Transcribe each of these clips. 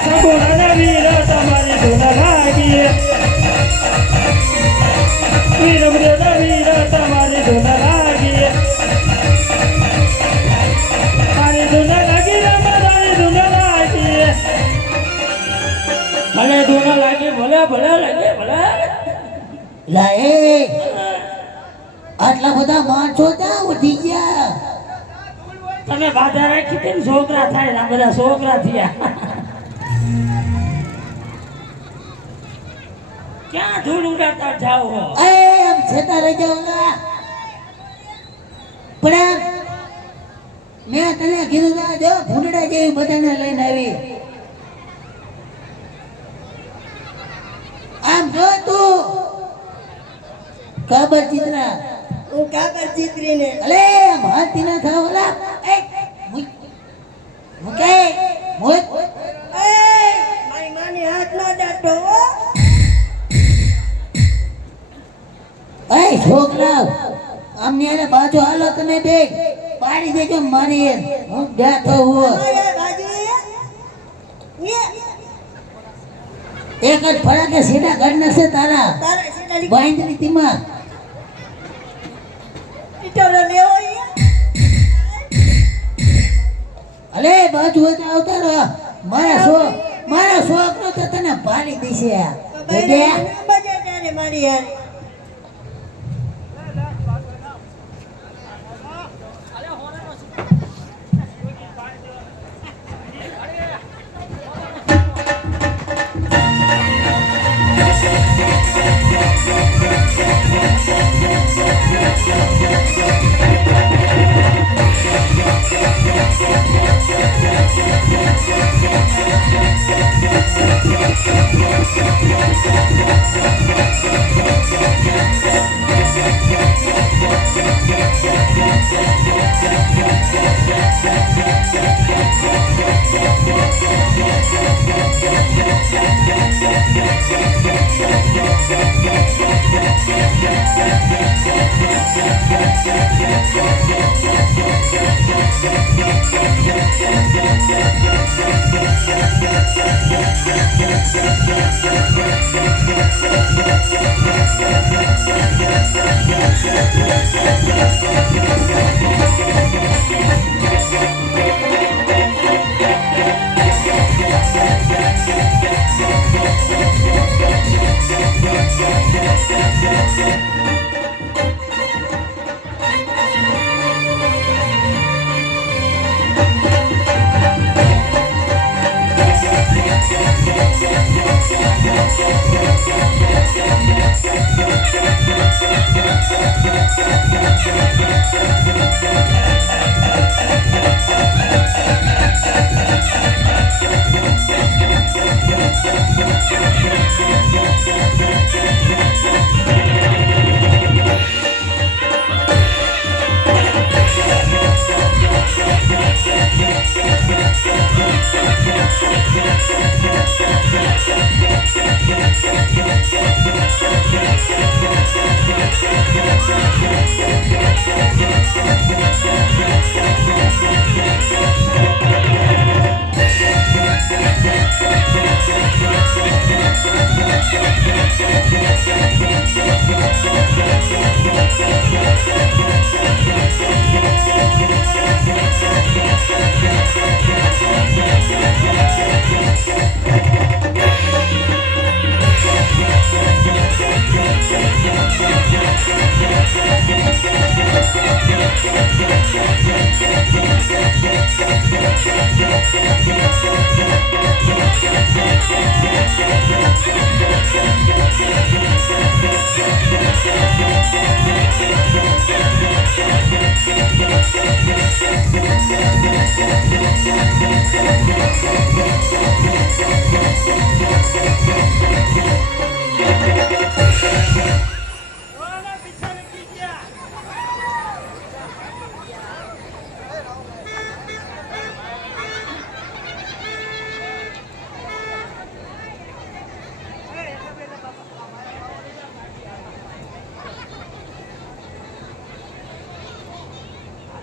સગુણા વીર તમારી ધૂન લાગી વીર વીર તમારી ધૂન લાગી મારી ધૂન લાગી મારી ધૂન લાગી ભલે ધૂન લાગી ભલે ભલે લાગે ભલે લાએ આટલા બધા માણસો ત્યાં ઉઠી ગયા. તમે બાધા રાખી તેમ છોકરા થાય ને બધા છોકરા થયા. ક્યાં ધૂળ ઉડાડતા જાઓ હો? એમ છેતા રહી જાવ ના. પણ મેં તને કીધું ના જો ભૂંડડા જેવી બધાને લઈને આવી. આમ જો તું કાબર ચિત્રા હું કાબર ચિત્રીને અલે હાથી ના ખાવ ઓલા એ મુકે મુક મારી માની હાથ ના દાટો હો. એ છોકરા અમને એને બાજુ હાલો તમે બે પાડી દેજો મારી હું બેઠો હું મારા બાજુએ એક જ ફળકે સીધા ગઢ નસે તારા તારે સીધાલી બાંધણી તીમાં ઈટોલો લેવો ઈ. અલે બાજુ હોય આવતા રહો મારા છોકરો તો તને પાડી દેશે બજે તારે મારી યાર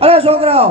અરે છોકરાઓ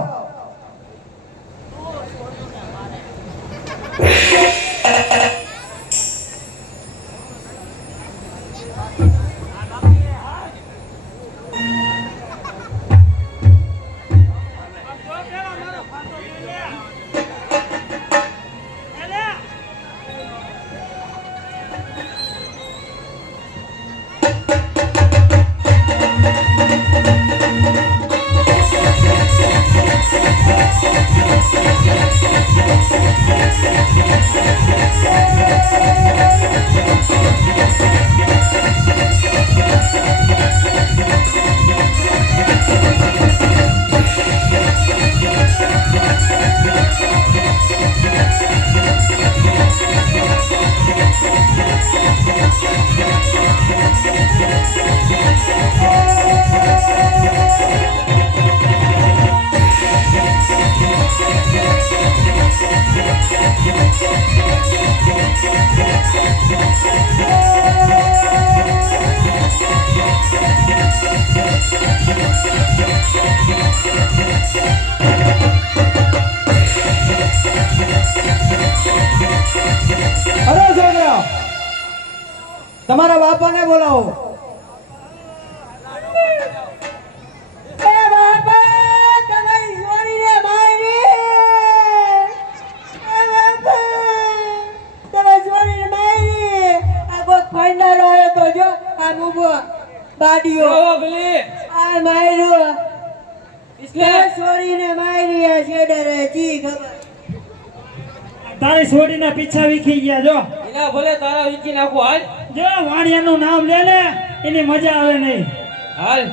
અરે છોકરા, તમારા બાપાને બોલાવો. એ બાપા તમારી છોડીને મારી. એ બાપા તમારી છોડીને મારી. આ કોઈ ફંડારો આવ્યો તો જો આ મૂકો બાડીઓ આ માર્યો. છોડીને મારી આ શેડરે જી ખબર. તારી છોડીના પીછા વીખી ગયા જો એના ભલે તારા વીકી નાખું હાલ જો વાણિયાનું નામ લે ને એની મજા આવે નહીં. હાલ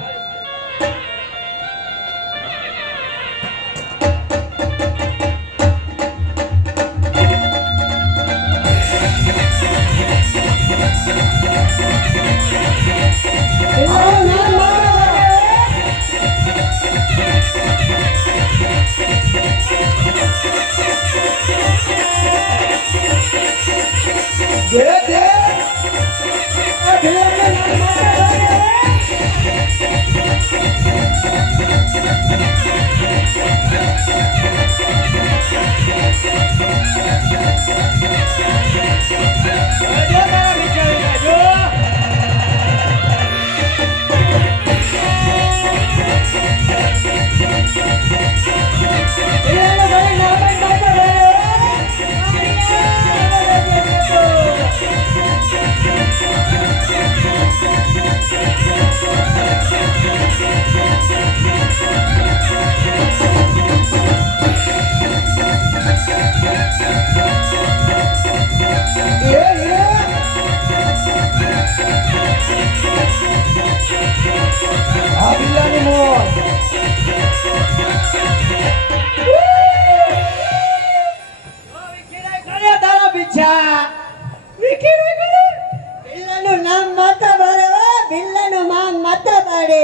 બિલ્લાનું નામ માતા પાડે હો. બિલ્લાનું નામ માતા પાડે.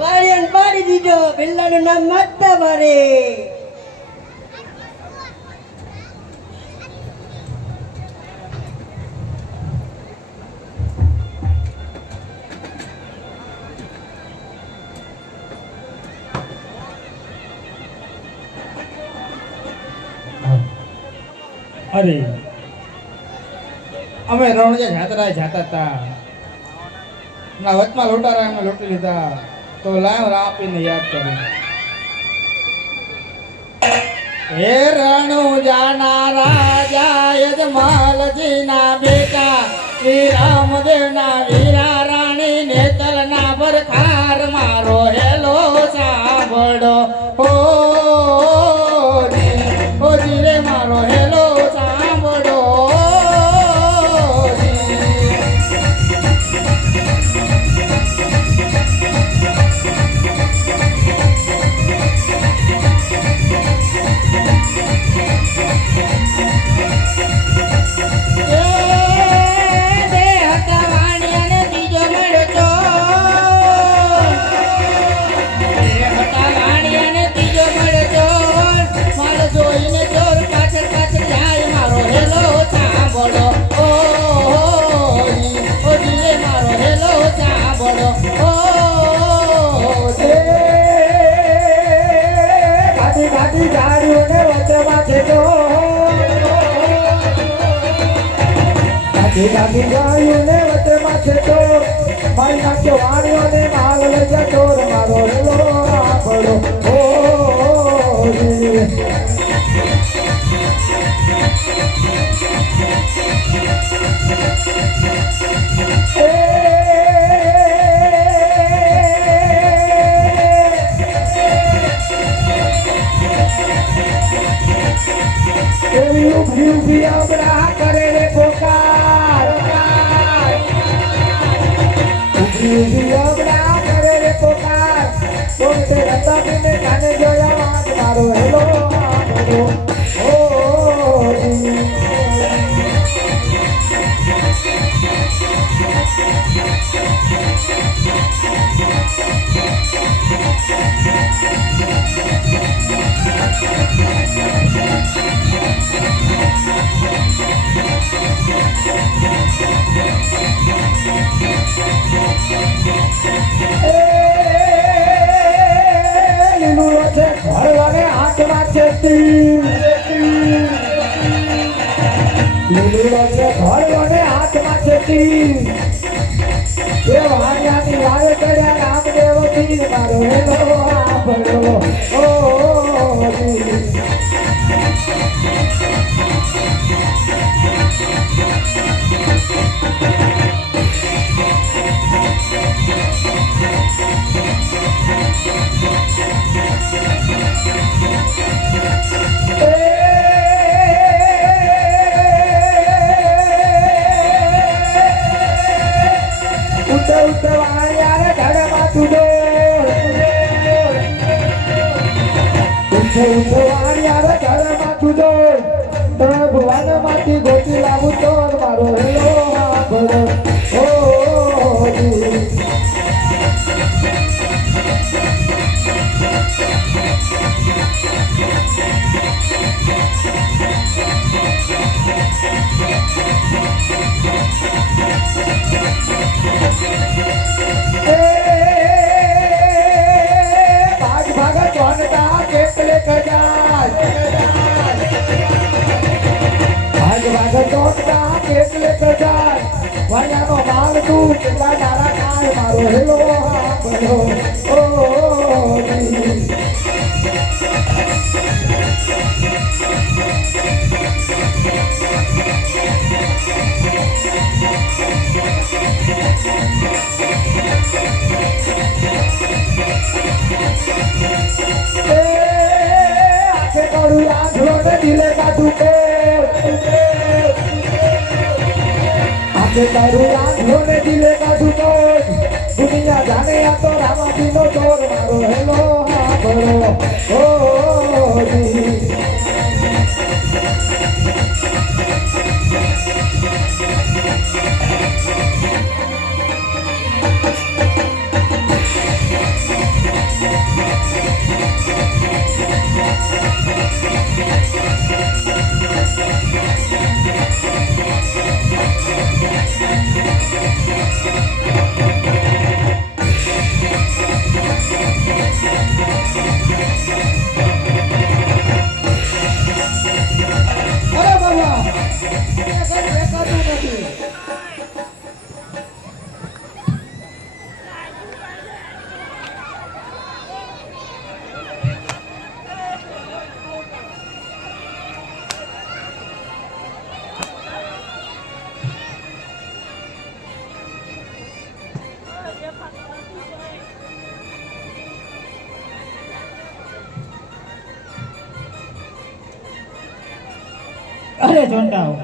વાળિયાને પાડી દીધો. બિલ્લાનું નામ માતા પાડે. અરે અમે રણજા જાત્રા જાતા હતા. ના વચમાં લોટારા અમે લોટી લીધા તો લાવ આપીને યાદ કરું. હે રણુ જાના રાજા યજમાલજી ના બેટા શ્રીરામદેવ ના વીરા રાણી નેતલ ના ભરખાર મારો હેલો સાંભળો ઓ રે મારો હેલો સાંભળો. ગાડી ગાયોને વચ્ચે માથે તો મારી નાખ્યો વાણીઓને માલ લઈ જતો મારો હેલો આપણો એવી ઉભી ઉભી અબરા કરે રે પોકાર ઉભી અબરા કરે રે પોકાર તો તે રતા ને કાને જોયા વાત મારો હેલો આપણો લીલું રંગે ઘર અને હાથમાં છેતી એ વાણિયાની વાવે ચડ્યા રામદેવ પીર મારો હેલો આભળો ઓ ભગવાનમાંથી ગોતી લાવું તો મારો હેલો આભળો ઓ વાયાનો માલ તું કેટલા દાડા કાળ મારો હેલો આભળો ઓ આખે કરું આંધળો ને દિલે કાઢું કે आके तारू आँखों ने दिले का दुकान दुनिया जाने या तो रामा बिनो चोर मारो हेलो हाँ बरो ओ जी અરે જોંટાઓ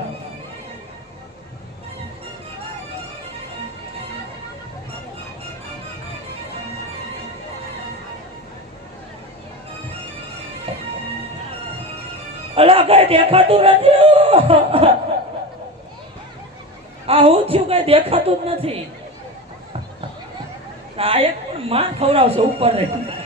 અલા કઈ દેખાતું નથી આ હું થયું કઈ દેખાતું જ નથી આ એક માં ખવડાવશે ઉપર રહી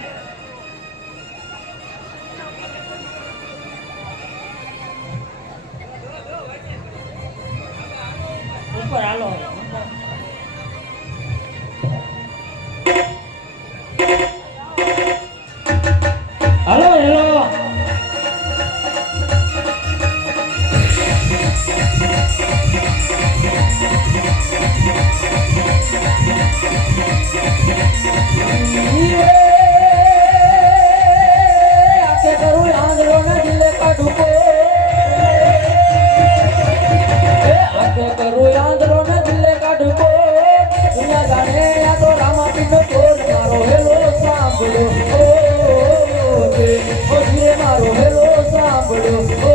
ઉપર હાલો હાલો હેલો आके करूँ आंधळो ने दिले का ढुको आके करूँ आंधळो ने दिले का ढुको दुनिया जाने या तो रामा पिंडो चोर मारो हेलो सांभळो ओ धीरे मारो हेलो सांभळो ओ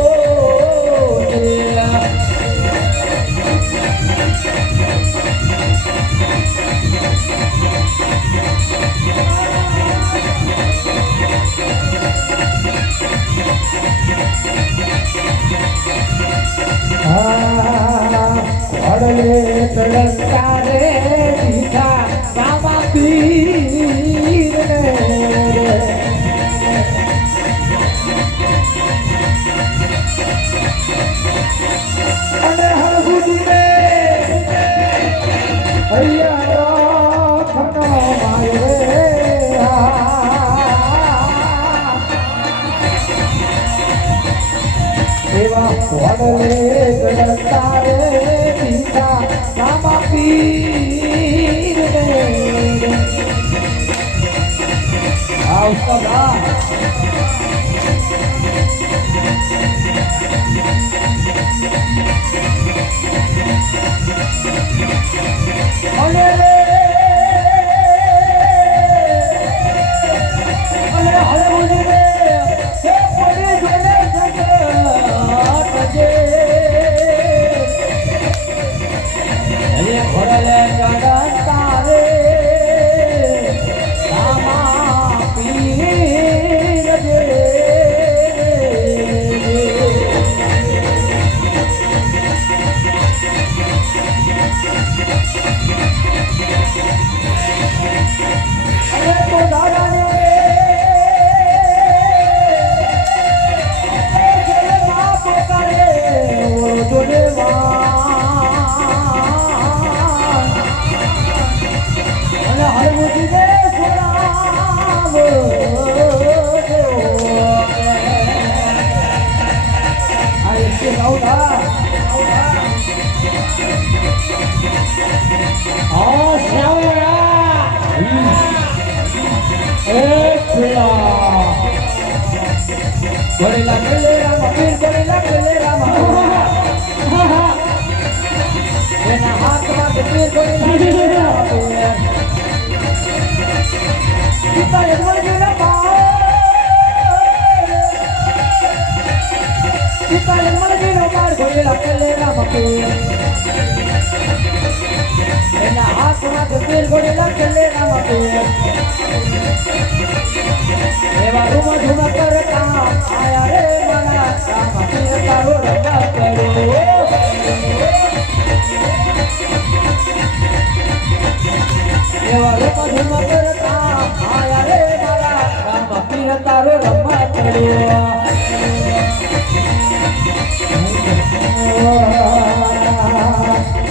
अड़ले तड़का रे दीठा बाबा पीर रे अने हर बुद्धि में भैया राखनो मारे એવા વડલે ગળતા રે પીતા રામા પીર રે આવતા Gorilla, Rama, Gorilla, Rama. When I have to be Gorilla, Kita yang mana Kita yang mana Gorilla, Rama. When I have to be Gorilla, Rama. એવા રૂમ ધૂમ કરતા આયા રે મારા રામ પીર તારો રંગા કરો એવા રૂમ ધૂમ કરતા આયા રે મારા રામ પીર તારો રંગા કરો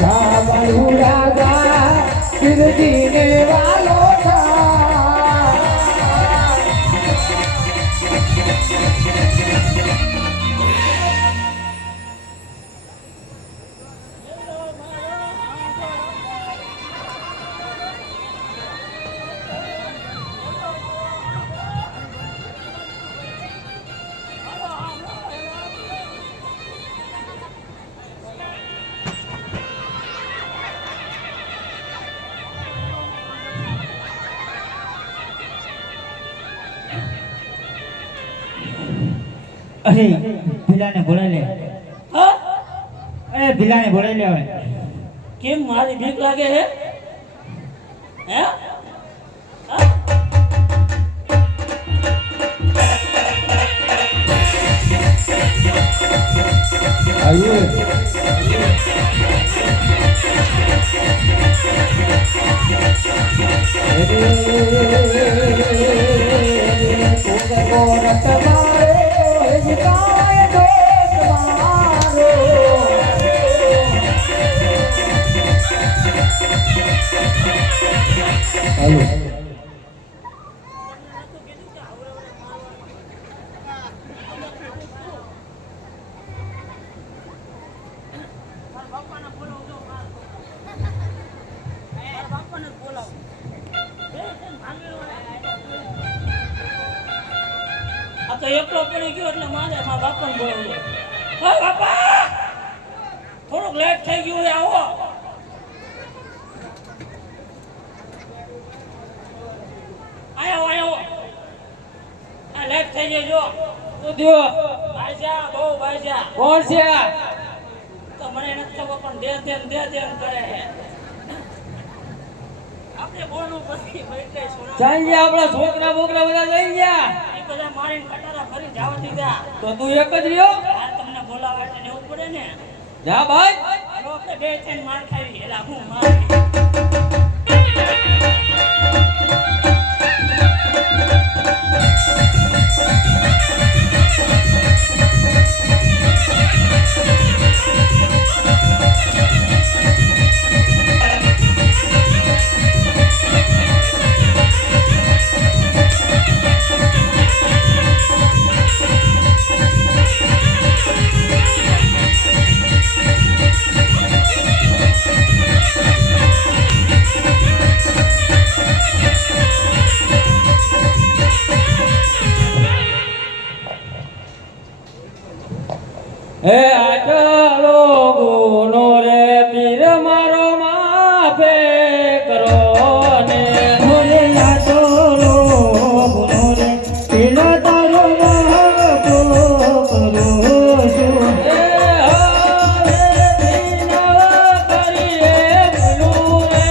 રાવણુ રાજા પીરજીને વાલો અરે ભીલાને બોલાવી લે. હા અરે ભીલાને બોલાવી લે હવે. કેમ મારી બીક લાગે હે? હે તો એકલો પડી ગયો એટલે મારે મારા બાપાને બોલાવજો. હા બાપા થોડુંક લેટ થઈ ગયું છે, આવો. આયો આ લેટ થઈ જાય જો. તું દયો ભાઈજા બહુ ભાઈજા. કોણ છે? તો મને નથી ખબર પણ દે કરે છે. આપણે બોલવું પછી બેઠે સોના ચાલ ગયા આપણા છોકરા બોકરા બધા જઈ ગયા. બધા મારીને કટારા ફરી જાવા દીધા. તો તું એક જ રહ્યો? આ તમને બોલાવા એટલે લેવું પડે ને. જા ભાઈ. હાલો આપણે બે થઈને માર ખાવી. એલા હું મારી આટલો ગુનો રે પીર મારો માફે કરો ને બોલે આ તો ગુનો રે પેલો તારો બાપો કરો છું. એ હવે વિનવ કરીએ ભૂલું રે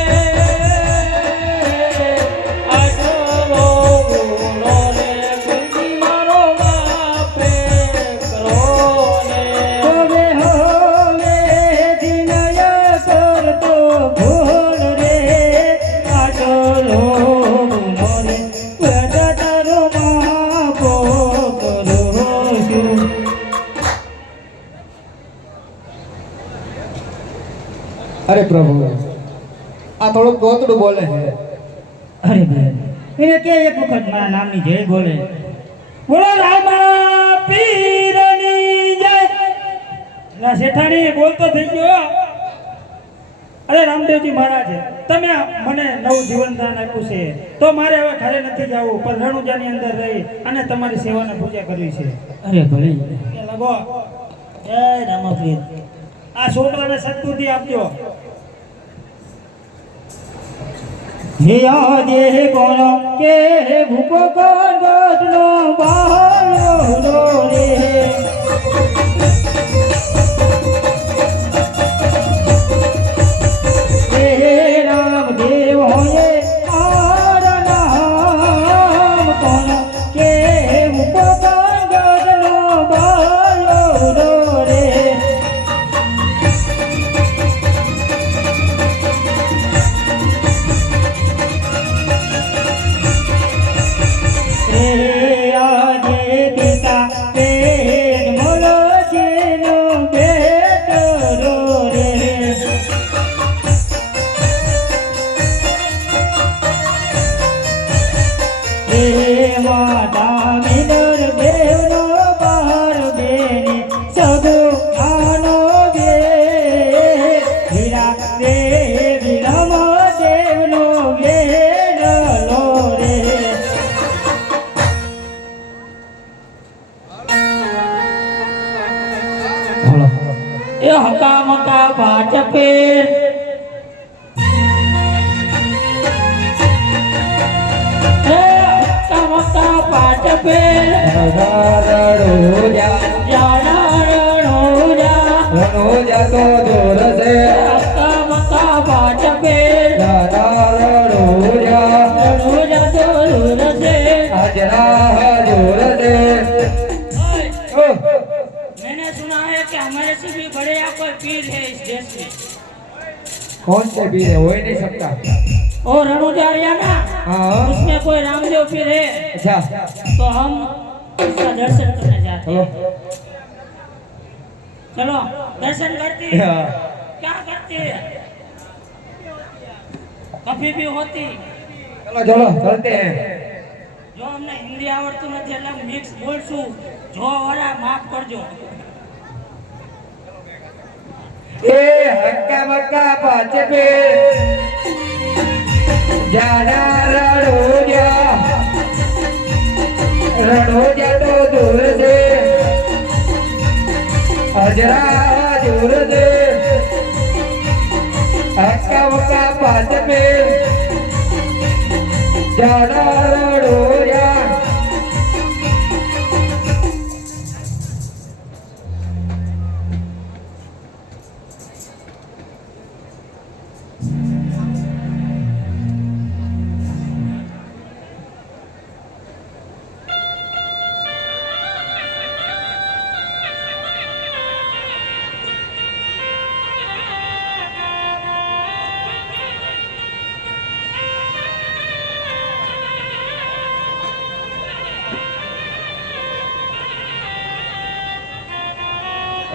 આટલો ગુનો રે પીર મારો માફે કરો ને હવે હવે દિનય કરતો ભૂલ રે આટલો ગુનો રે પેલો તારો બાપો કરો છું. અરે પ્રભુ આ થોડુંક ગોતડું બોલે છે. અરે બેન એને કે એક વખત મારા નામની જય બોલે બોલો રામા પીરની જય. ના શેઠાણી બોલતો થઈ ગયો. અરે રામદેવજી મહારાજ તમે મને નવું જીવનદાન આપ્યું છે તો મારે હવે ઘરે નથી જવું પણ રણુજાની અંદર રહી અને તમારી સેવાને પૂજા કરવી છે. અરે ભલે લગો જય રામાપીર. આ છોકરાને સદબુદ્ધિ આપજો. હિયા દે કોનો કે ભૂપો ગોદનો બાલો રે હે રામ દેવ હોયે આર નામ કોનો કે ભૂપો ગોદનો બાલો રે આજે પિતા પેટ મોલો જેનો બેટો રે હે માતા મિનર દેવનો બાર બેની સગો આનો બે હીરા દેવી રમ દેવનો વેલો રે એ હકા મકા પાટ પેર એ હકા મકા પાટ પેર રણોજા તો દૂર છે હકા મકા પાટ પેર રણોજા રણુજા તો દૂર છે હાજરા દૂર છે. मैंने सुना है कि हमारे से भी बड़े यहाँ कोई पीर है इस देश में. कौन से पीर है? हो ही नहीं सकता. और रणुजारिया ना हाँ उसमें कोई रामदेव पीर है अच्छा तो हम उसका दर्शन करने जाते चलो. हैं. चलो दर्शन करती है. हाँ. क्या करती है कभी भी होती चलो चलो चलते हैं. जो हमने हिंदी आवड़તું નથી એટલે મિક્સ બોલશું જો વાળા માફ કરજો. ए हक्का मक्का पाँच पे जाना रणोजा तो दूर से हजरा दूर से हक्का मक्का पाँच पे जाना रणोजा.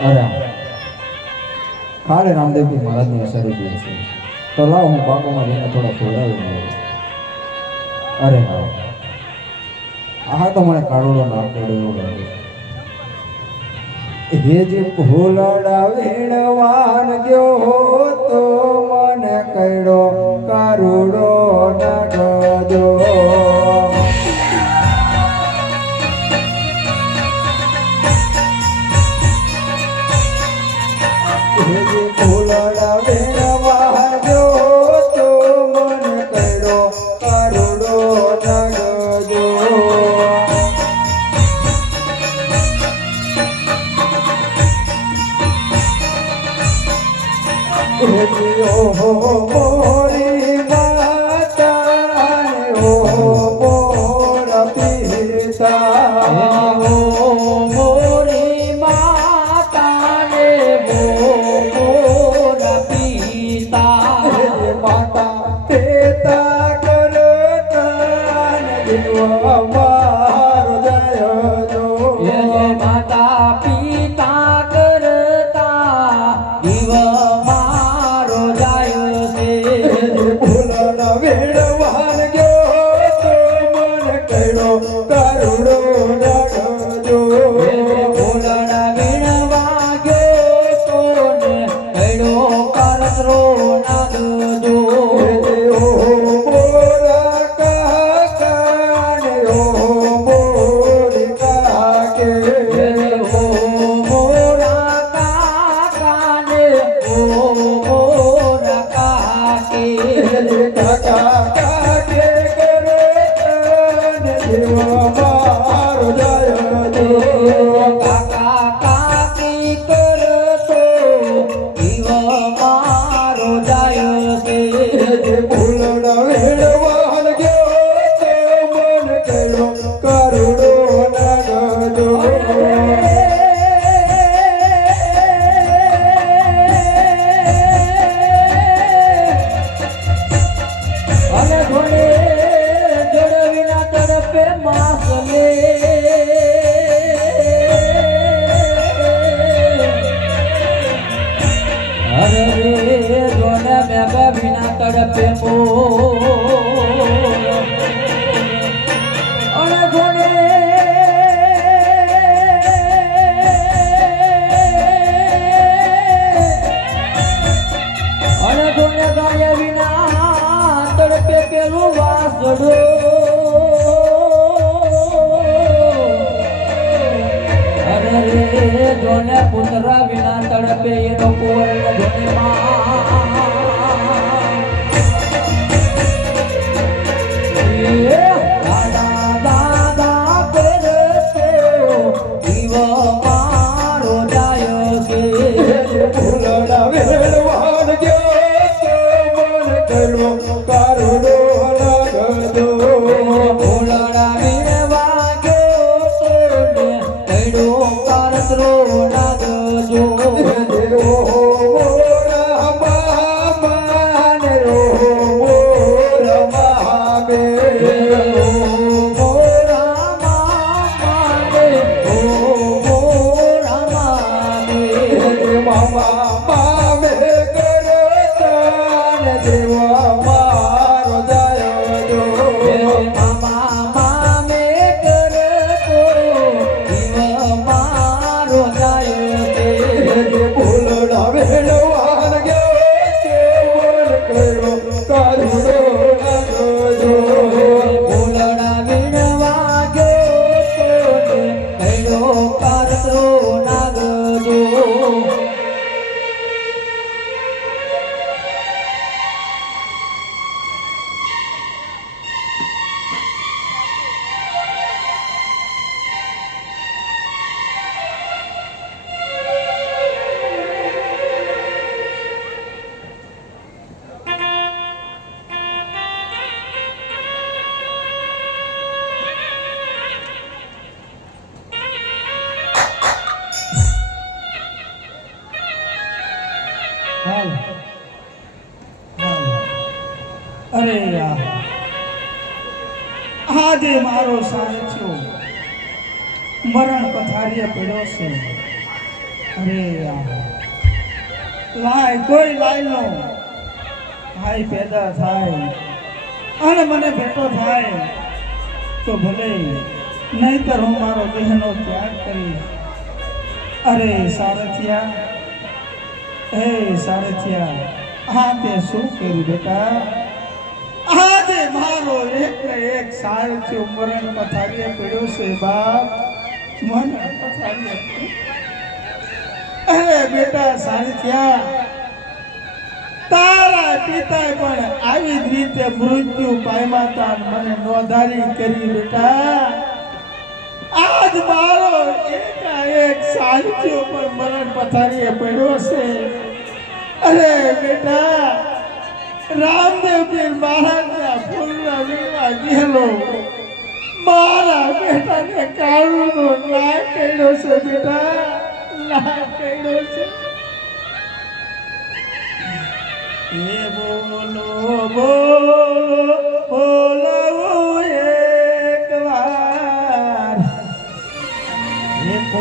અરે કાલે રામદેવજી મહારાજની અસર થઈ છે તો લાવ હું બાપુમાં જઈને થોડો ખોલાવી લઉં. અરે હા તો મને કાળોડો નામ પડ્યો એવું લાગે છે. હે જે ભોલડા વેણવાન ગયો તો મને કઈડો કારુડો નગજો. ફૂલડા વેણવા જો તો મન કર્યો કરુડો નગજો ઓહો મોરી માતા ઓહો મોરા પિતા મોરી માતા ને મોરા પિતા માતા પિતા કરતા દિલવા મારો જય જો માતા પિતા કરતા દિવ મારો જાય છે ફૂલના વેણવાન ગયો તો મન કર્યો કરુડો નગજો ફૂલના વેણવા ગયો તો ને કર્યો કરતરો નગજો મોરા કાકા ને ઓ મોરી કાકે મોરા કાકા ને ઓ મોરા કાકે કાકા કાકે કરે તને દેવા મારો જય જો કાકા કાકી કરતો દેવા મારો જય છે ફૂલડા વેણવાન ગયો તો મન કર્યો કરુડો નગજો અને ઘોડે જળ વિના તડપે માસલે અરે રે જોને મેઘ વિના તડપે મોર અને ઘોડે અને ઘોડે ગાય વિના તડપે પેલું વાસડો અરે રે જોને પુત્ર વિના તડપે એનો કોરલ જોને દાદા દાદા કરતે જીવ મારો જાય છે ફૂલડા વેણવાન ગયો તો મન કર્યો કરુડો નગજો ફૂલડા વેણવા ગયો તો ને કર્યો કરતરો નગજો મોરા મામા ને મોરા મામે મોરા મામા ને મોરા મામે મામા મામે કરતા ને દેવા મારો જય જો મામા મામે કરતો દેવા મારો જય છે ફૂલડા વેણવાન ગયો તો મન કર્યો કરુડો નગજો ફૂલડા વેણવા ગયો તો ને કર્યો કરતો નગજો હાલ અરે યાર આજે મારો સાચો મરણ પથારીએ પડ્યો છે અરે યાર લાય કોઈ લાય નો ભાઈ પેદા થાય અને મને ભેટો થાય તો ભલે નહીતર હું મારો દેહનો ત્યાગ કરીશ અરે સારથિયા હે સારથિયા આ તે શું કર્યું બેટા આજે મારો એક ને એક સારથિયો મરણ પથારીએ પડ્યો છે બાપ મરણ પથારીએ અરે બેટા સાણિયા, તારા પિતાએ પણ આવી જ રીતે મૃત્યુ પામ્યા હતા અને મને નોંધારી કરી બેટા. આજ મારો એકાએક સાણિયો પણ મરણ પથારીએ પડ્યો છે. અરે બેટા, રામદેવ પીર મહારાજના ફૂલના વીણવા ગયેલો મારા બેટાને કાળુનો ના કર્યો છે બેટા, ના કર્યો છે. એ બોલો બોલો બોલાવું એક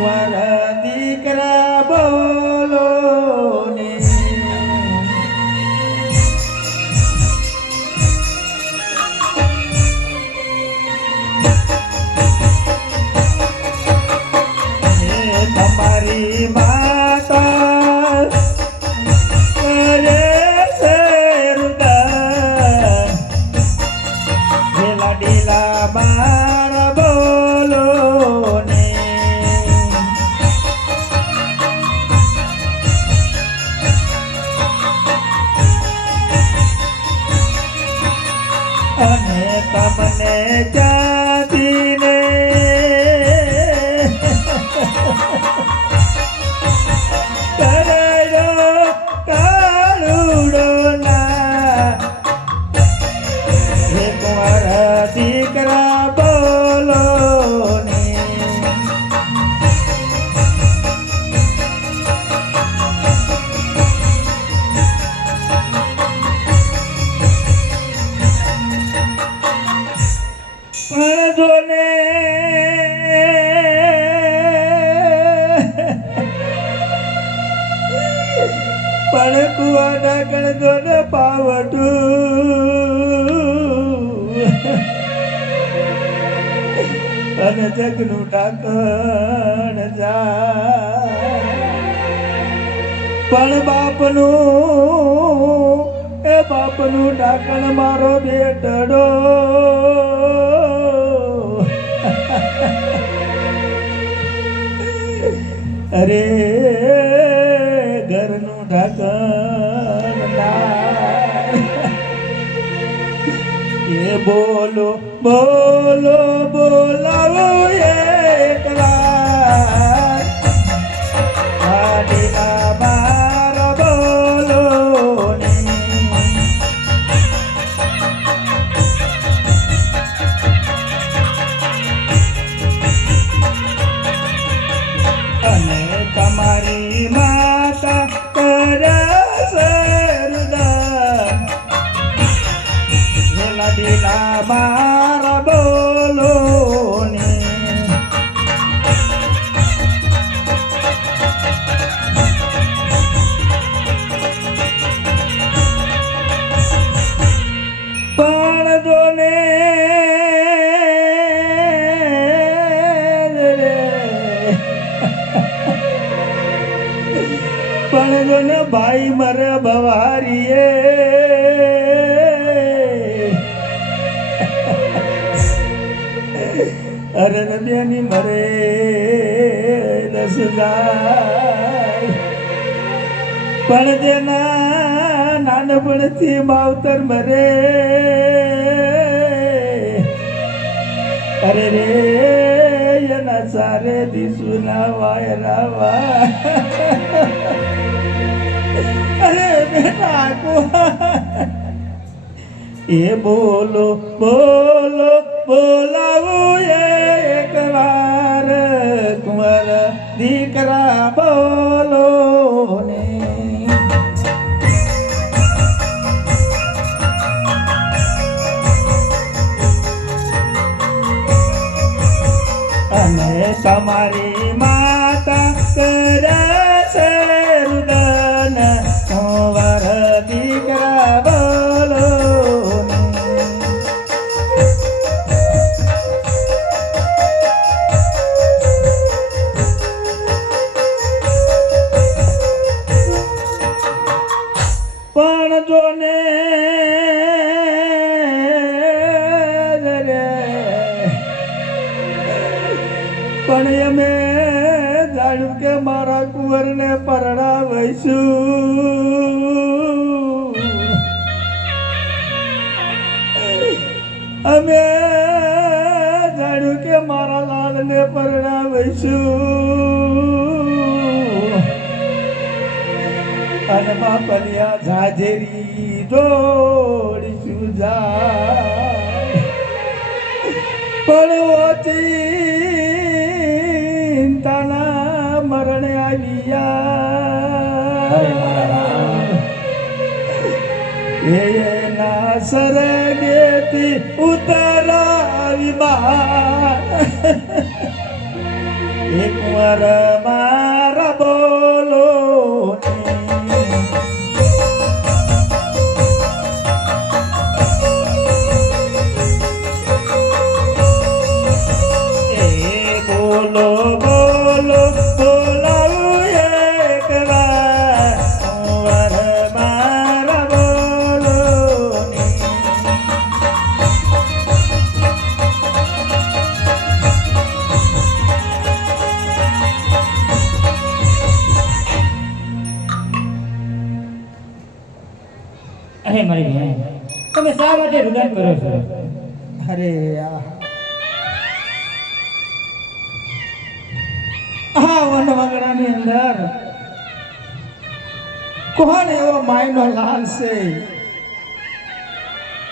વાર દીકરા બોલો ને. તમારી માતા કરે છે રુદન, ઢીલા ઢીલા મારા બોલો ને. અને તમને જાતીને દીકરા બોલો ને. પણ જોને પણ કુવાના ગણજો ને પાવટું અને જગનું ઢાંકણ જાય. પણ બાપનું એ બાપનું ઢાંકણ મારો બેટડો અરે ઘરનું ઢાંકણ લાય. એ બોલો બોલો બોલાવો એક વાર આડીના મારા બોલો ને. અને તમારી માતા કરે છે રુદન, ઢીલા ઢીલા મારા બોલો ને. પણ જોને પણ જોને ભાઈ મરે ભવારીએ અરે બેની મરે 10,000 પણ જેના નાનપણથી માવતર મરે અરે રે એના સારે દીસુ ના વાયરાવા. અરે બેટા એ બોલો બોલો બોલાવું એક વાર કુંવર દીકરા બોલો ને. અને તમારી માતા કરે છે રુદન, કુંવર દીકરા બોલો ને. વૈશું અમે જાણ્યું કે મારા લાલને પરણાવીશું અને બાપલિયા જાજેરી જોડીશું જા પણ ચિંતાના મરણ આવ્યા એના સરગેથી ઉતરાવી બહાર એક વાર મારા બોલો બોલો બોલો બોલાવું એક વાર મારા બોલો અરે મારી બહેન તમે શા માટે રુદન કરો છો? અરે આ વનવગડાની અંદર કોણ એવો માયનો લાલ છે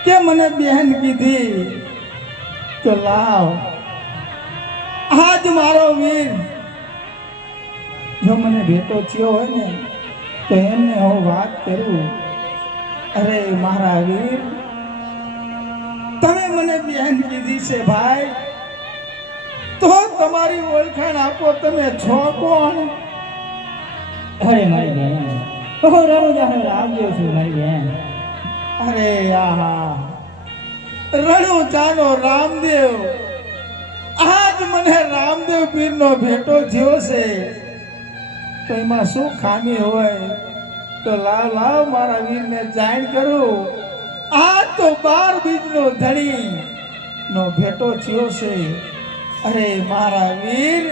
કે મને બહેન કીધી તો લાવ આજ મારો વીર જો મને ભેટો થયો હોય ને તો એમને હું વાત કરું અરે મારા વીર તમે મને બહેન કીધી છે ભાઈ તો તમારી ઓળખાણ આપો તમે છો કોણ? અરે મારી બહેન હું રણુજાનો રામદેવ છું મારી બહેન. અરે આહા રણુજાનો રામદેવ આજ મને રામદેવ પીરનો ભેટો થયો છે તો એમાં શું ખામી હોય તો લાવ લાવ મારા વીરને જાણ કરું આ તો 12 બીજનો ધણી નો ભેટો થયો છે. અરે મારા વીર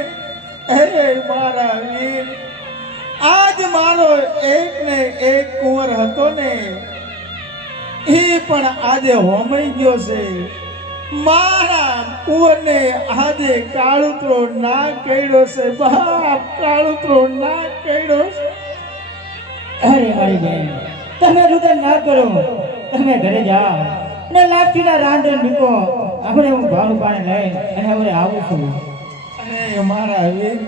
આજ મારો એક ને એક કુંવર હતો ને એ પણ આજે હોમાઈ ગયો છે. મારા કુંવરને આજે કાળુતરો ના કર્યો છે બાપ, કાળુતરો ના કર્યો છે. અરે મારી બહેન તમે રુદન ના કરો, તમે ઘરે જાઓ અને લાઠીના રાંધણ મૂકો. આપણે હું ભાણું પાણી લઈ અને હવે આવું છું. અરે મારા વીર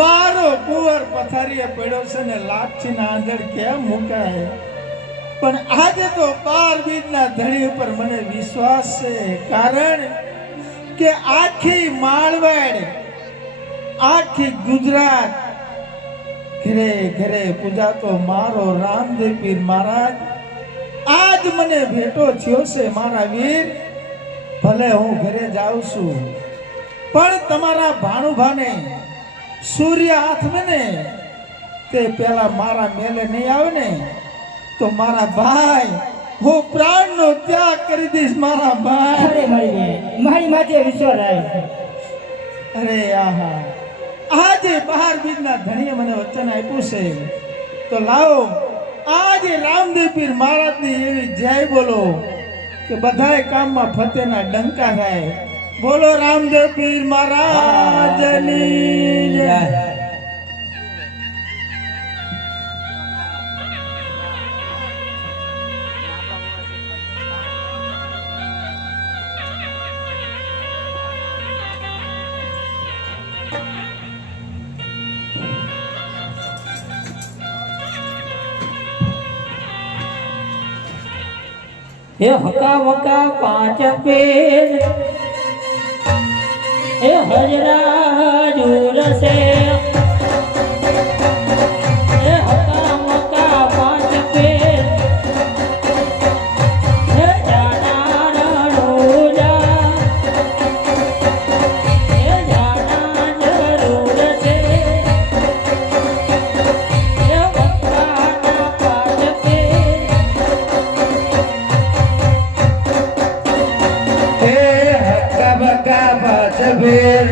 મારો કુંવર પથારીએ પડ્યો છે ને લાઠીના આંધણ કેમ મુકાય? પણ આજે તો 12 બીજના ધણી ઉપર મને વિશ્વાસ છે, કારણ કે આખી માળવાડ આખી ગુજરાત ઘરે ઘરે પૂજાતો મારો રામદેવ પીર મહારાજ આજ મને ભેટો થયો છે. મારા વીર ભલે હું ઘરે જાઉં છું પણ તમારા ભાણુભાને સૂર્ય હાથમાં ને તે પેલા મારા મેલે નહીં આવે ને તો મારા ભાઈ હું પ્રાણનો ત્યાગ કરી દઈશ. મારા ભાઈ અરે મારી બહેન મારી માથે વિશ્વાસ રાખ. અરે આહા આજે 12 બીજના ધણીએ મને વચન આપ્યું છે તો લાવો આજે રામદેવ પીર મહારાજની એવી જય બોલો કે બધાય કામમાં ફતેના ડંકા થાય. બોલો રામદેવ પીર મહારાજની જય. એ હકા વકા 5 પેર એ હજરા જુરસે એ હકા વકા 5 પેર એ જાના રણુજા એ જાના જરૂર છે એ વકાના 5 પેર હે હક્કા બક્કા 5 ફેર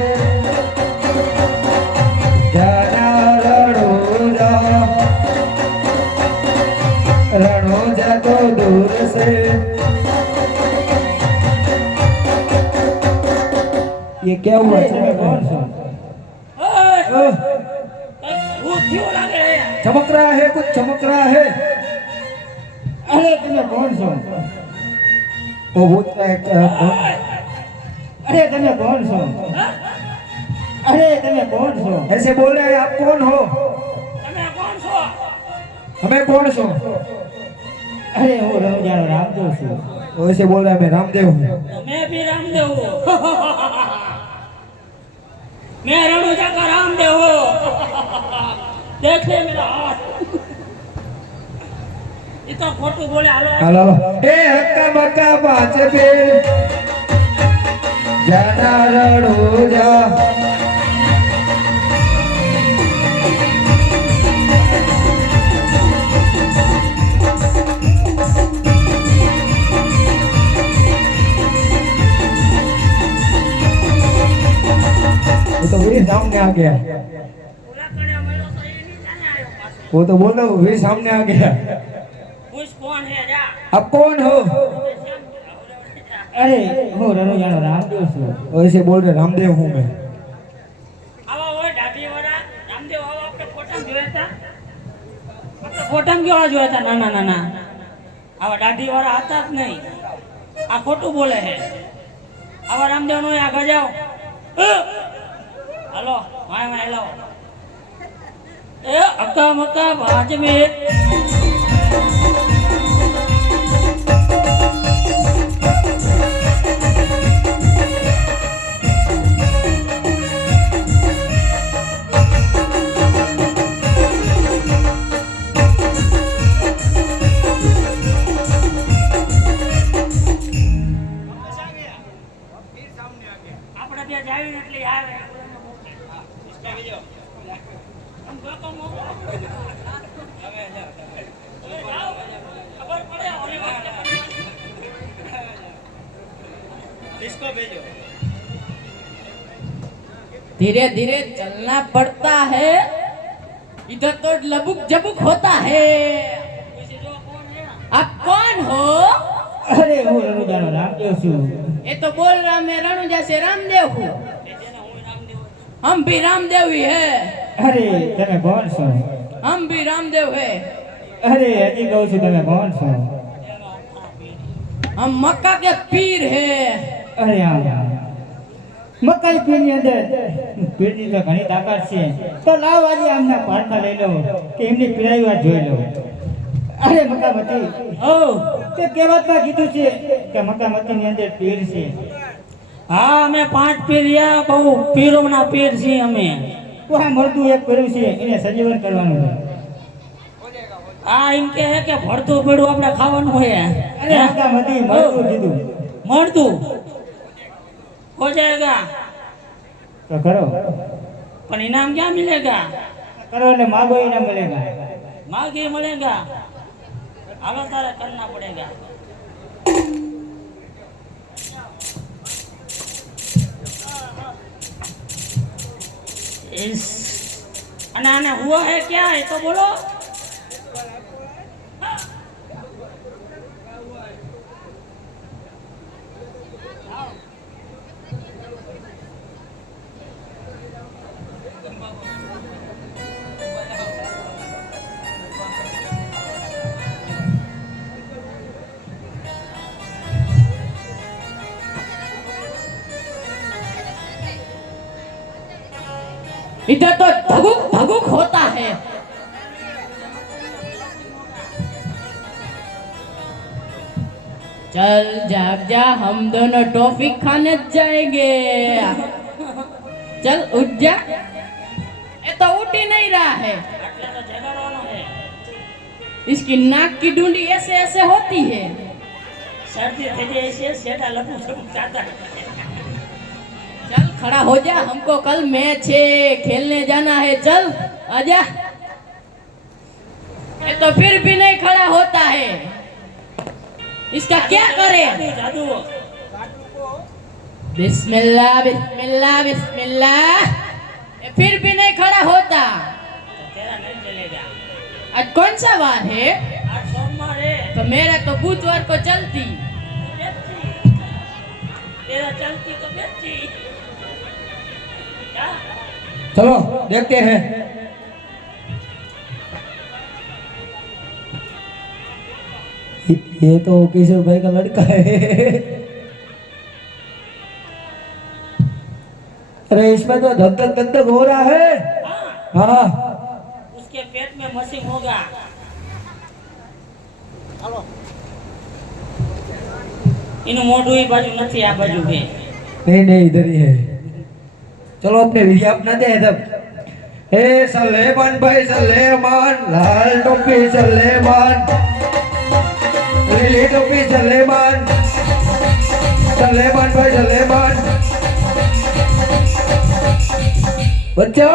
क्या हुआ અરે તમે કોણ છો? ઓય, કંઈક ભૂત થયું લાગે છે. चमक रहा है, कुछ चमक रहा है। અરે તમે કોણ છો? वो भूत का एक અરે તમે કોણ છો? અરે તમે કોણ છો? ऐसे बोल रहे हैं, आप कौन हो? તમે કોણ છો? हमें कौन છો? અરે હું રણુજાનો રામદેવ છું. वो ऐसे बोल रहा है, मैं रामदेव हूँ। मैं भी रामदेव हूँ। मैं रणुजा का रामदेव हूँ। देख ले मेरा हाथ। इतना खोटू बोले हालो। हेलो ए हक्का मक्का पांच पेड़ जाना रणुजा वो तो वीर सामने आ गया। पूरा करे मेरा तो ये नहीं जाने आयो पाछो। वो तो बोल रहा हूँ, वीर सामने आ गया। पूछ कौन है जा। आप कौन हो? અરે હું રણુજાનો રામદેવ છું. वो ऐसे बोल रहे, रामदेव हूँ मैं। आवा ओए ढाडी वाला रामदेव आवा आपके फोटो में जोया था। आपके फोटो में क्यों जोया था? ना ना ना ना। आवा ढाडी वाला आता ज नहीं। आ खोटू बोले है। आवा रामदेव नो आगे जाओ। हेलो मैं हेलो। ए अक्का मक्का भाज में આપણે ત્યાં જાવી એટલે આવે हम કાકા મો હવે જાઓ ખબર પડે ઓલી વાત किसको भेजो धीरे धीरे चलना पड़ता है, इधर तो लबुक जबुक होता है। किसी जो कौन है आप कौन हो? અરે હું રણુજાનો રામદેવ છું. ये तो बोल रहा मैं रणुजा से रामदेव हूँ। तेरा हूं रामदेव हम भी रामदेव ही है। અરે તમે કોણ છો? हम भी रामदेव है। અરે હજી કહું છું તમે કોણ છો? हम मक्का के पीर है। અરે હા મકાઈ પીરની અંદર પીરની તો ઘણી તાકાત છે. તો લાવ આજે આમના પારખા લઈ લો કે એમની પીરાઈ વાત જોઈ લો. અરે મકામતી ओ તે કહેવતમાં કીધું છે કે મકામતીની અંદર પીર છે. हाँ हमें 5 पीरिया बहु पीरों ना पीर सी हमें તો આ મળતું એક પીરું છે એને સજીવન કરવાનું છે. आ इनके है के भरतू पेड़ू अपने खाવાનું હોય અરે મકામતી મળતું કીધું मरदू हो जाएगा તો કરો पर इनाम क्या मिलेगा કરો એટલે માગો એને મળેગા. मांगे मिलेगा हालो तारे करना पड़ेगा इस अना हुआ है क्या है तो बोलो इधर तो धगुक धगुक होता है। चल जाग जा, हम दोनों टॉफी खाने जाएंगे। चल उठ जा। ये तो उठ ही नहीं रहा है। आटले तो जगाड़વાનો है इसकी नाक की डूंडी ऐसे ऐसे होती है। सर्दी થઈ જાય છે સેટા લપુ લપુ જાતા चल खड़ा हो जा, हमको कल मैच है, खेलने जाना है। चल आजा। ये तो फिर भी नहीं खड़ा होता है, इसका क्या करे? જાદુ बिस्मिल्लाह बिस्मिल्लाह बिस्मिल्लाह। ये फिर भी नहीं खड़ा होता। तेरा नहीं चलेगा आज कौन सा वार है? आज सोमवार है तो मेरा तो बुधवार को चलती। बेची तेरा चलती तो बेची चलो देखते हैं। ये तो किशोर भाई का लड़का है। अरे इसमें तो धक धक धक धक हो रहा है। हाँ उसके पेट में मशीन होगा। इनु मोटू ही बाजू नहीं, आ बाजू है। नहीं नहीं इधर ही है। चलो अपने वीडियो अपना दे तब। हे सलेमान भाई सलेमान, लाल टोपी सलेमान, नीली टोपी सलेमान, सलेमान भाई सलेमान। बच्चा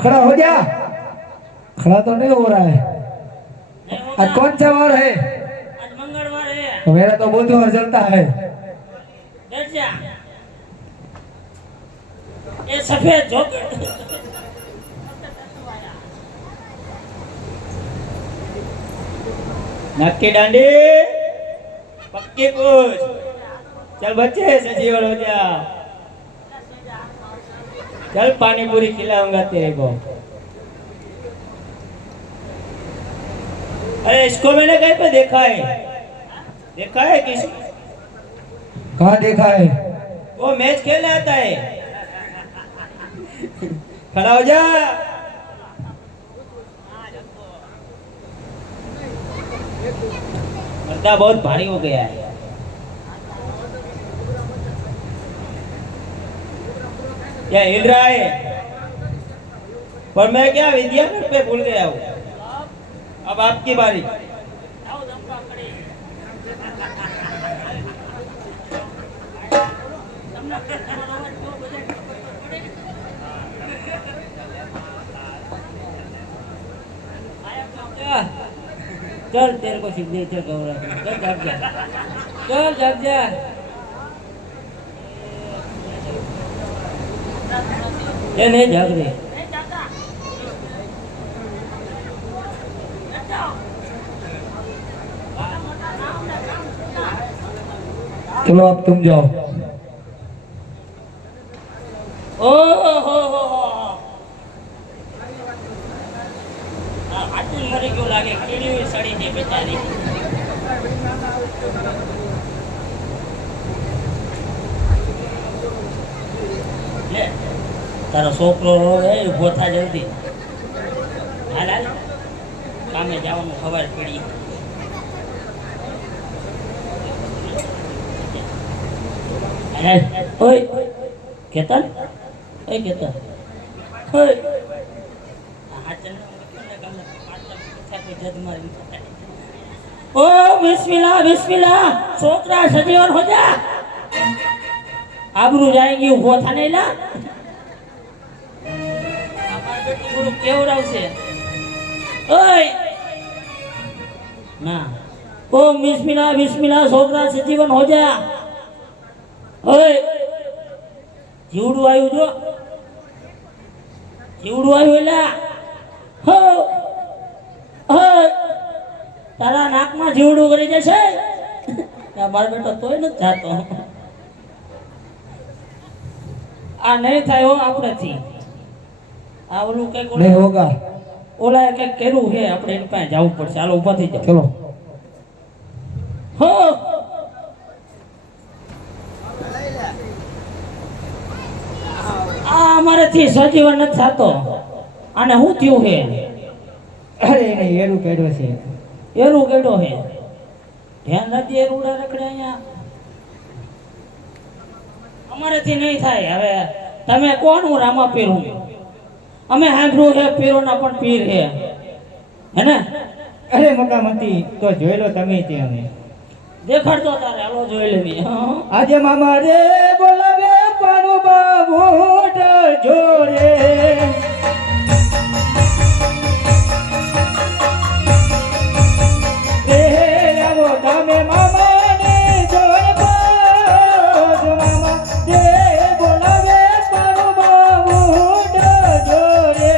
खड़ा हो जा। खड़ा तो नहीं हो रहा है। नहीं होगा। आज कौन सा वार है? आज मंगलवार है। तो मेरा तो बुधवार चलता है। बैठ जा। ये सफेद जॉकेट। नक्की डांडी पक्की पूछ। चल बच्चे सजीवन हो जा। चल पानी पूरी खिलाऊंगा तेरे को। अरे इसको मैंने कहीं पे देखा है। देखा है किसी? कहाँ देखा है? वो मैच खेलने आता है। खड़ा हो जा। मर्दा बहुत भारी हो गया है। क्या हिल रहा है? पर मैं क्या विद्यापीठ पे भूल गया हूँ। अब आपकी बारी। चल तेरे को सिग्नेचर गौरा। चल जग जा। चल जग जा। ये नहीं जग रही। चलो अब तुम जाओ। ओ हो आटू मरी क्यों लागे? कीड़ी हुई सड़ी थी बेचारी। ले तारो छोकरो है उभो था जल्दी। हाल हाल कामे जवानुं खबर पड़ी। ओए केतन, ओए केतन, ओए ओ बिस्मिल्लाह बिस्मिल्लाह। छोकरा सजीवन हो जा। आबरू जाएंगी उभो था नहीं ला। हमार बेटी गुरु केवराव से। ओए ना ओ बिस्मिल्लाह बिस्मिल्लाह। छोकरा सजीवन हो जा। ओए जीवड़ू आयु जो। जीवड़ू आयु एला। हो हो तारा नाक में जीवड़ू करी जैसे। मार बेटो तोय न जातो। आ नहीं थाय हो आपने थी। आ ओलू के नहीं होगा। ओला के केरू है આપણે એની પાસે જાવું પડશે। ચાલો ઊભા થઈ જાઓ। चलो હો આ અમારેથી સજીવન નથી થતો। આને શું થયું છે? અરે એને એરું કર્યો છે। એરું કેડો છે? ધ્યાન રાખજે એરુડા રખડે અહીંયા। અમારેથી નહીં થાય। હવે તમે કોણ? હું રામા પીર હું। અમે સાંભળ્યું છે પીરોના પણ પીર છે હે ને? અરે મકામતી તો જોઈ લો તમે તે અમે। દેખાડતો તારે હાલો જોઈ લેવી। હા આજે મામા રે બોલાવે પાણો બાબુટ જોરે। રે આવો તમે મામાને જોઈ પાસ મામા રે બોલાવે પાણો બાબુટ જોરે।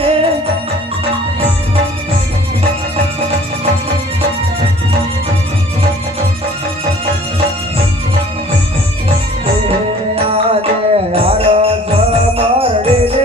આજે હારો સમરડી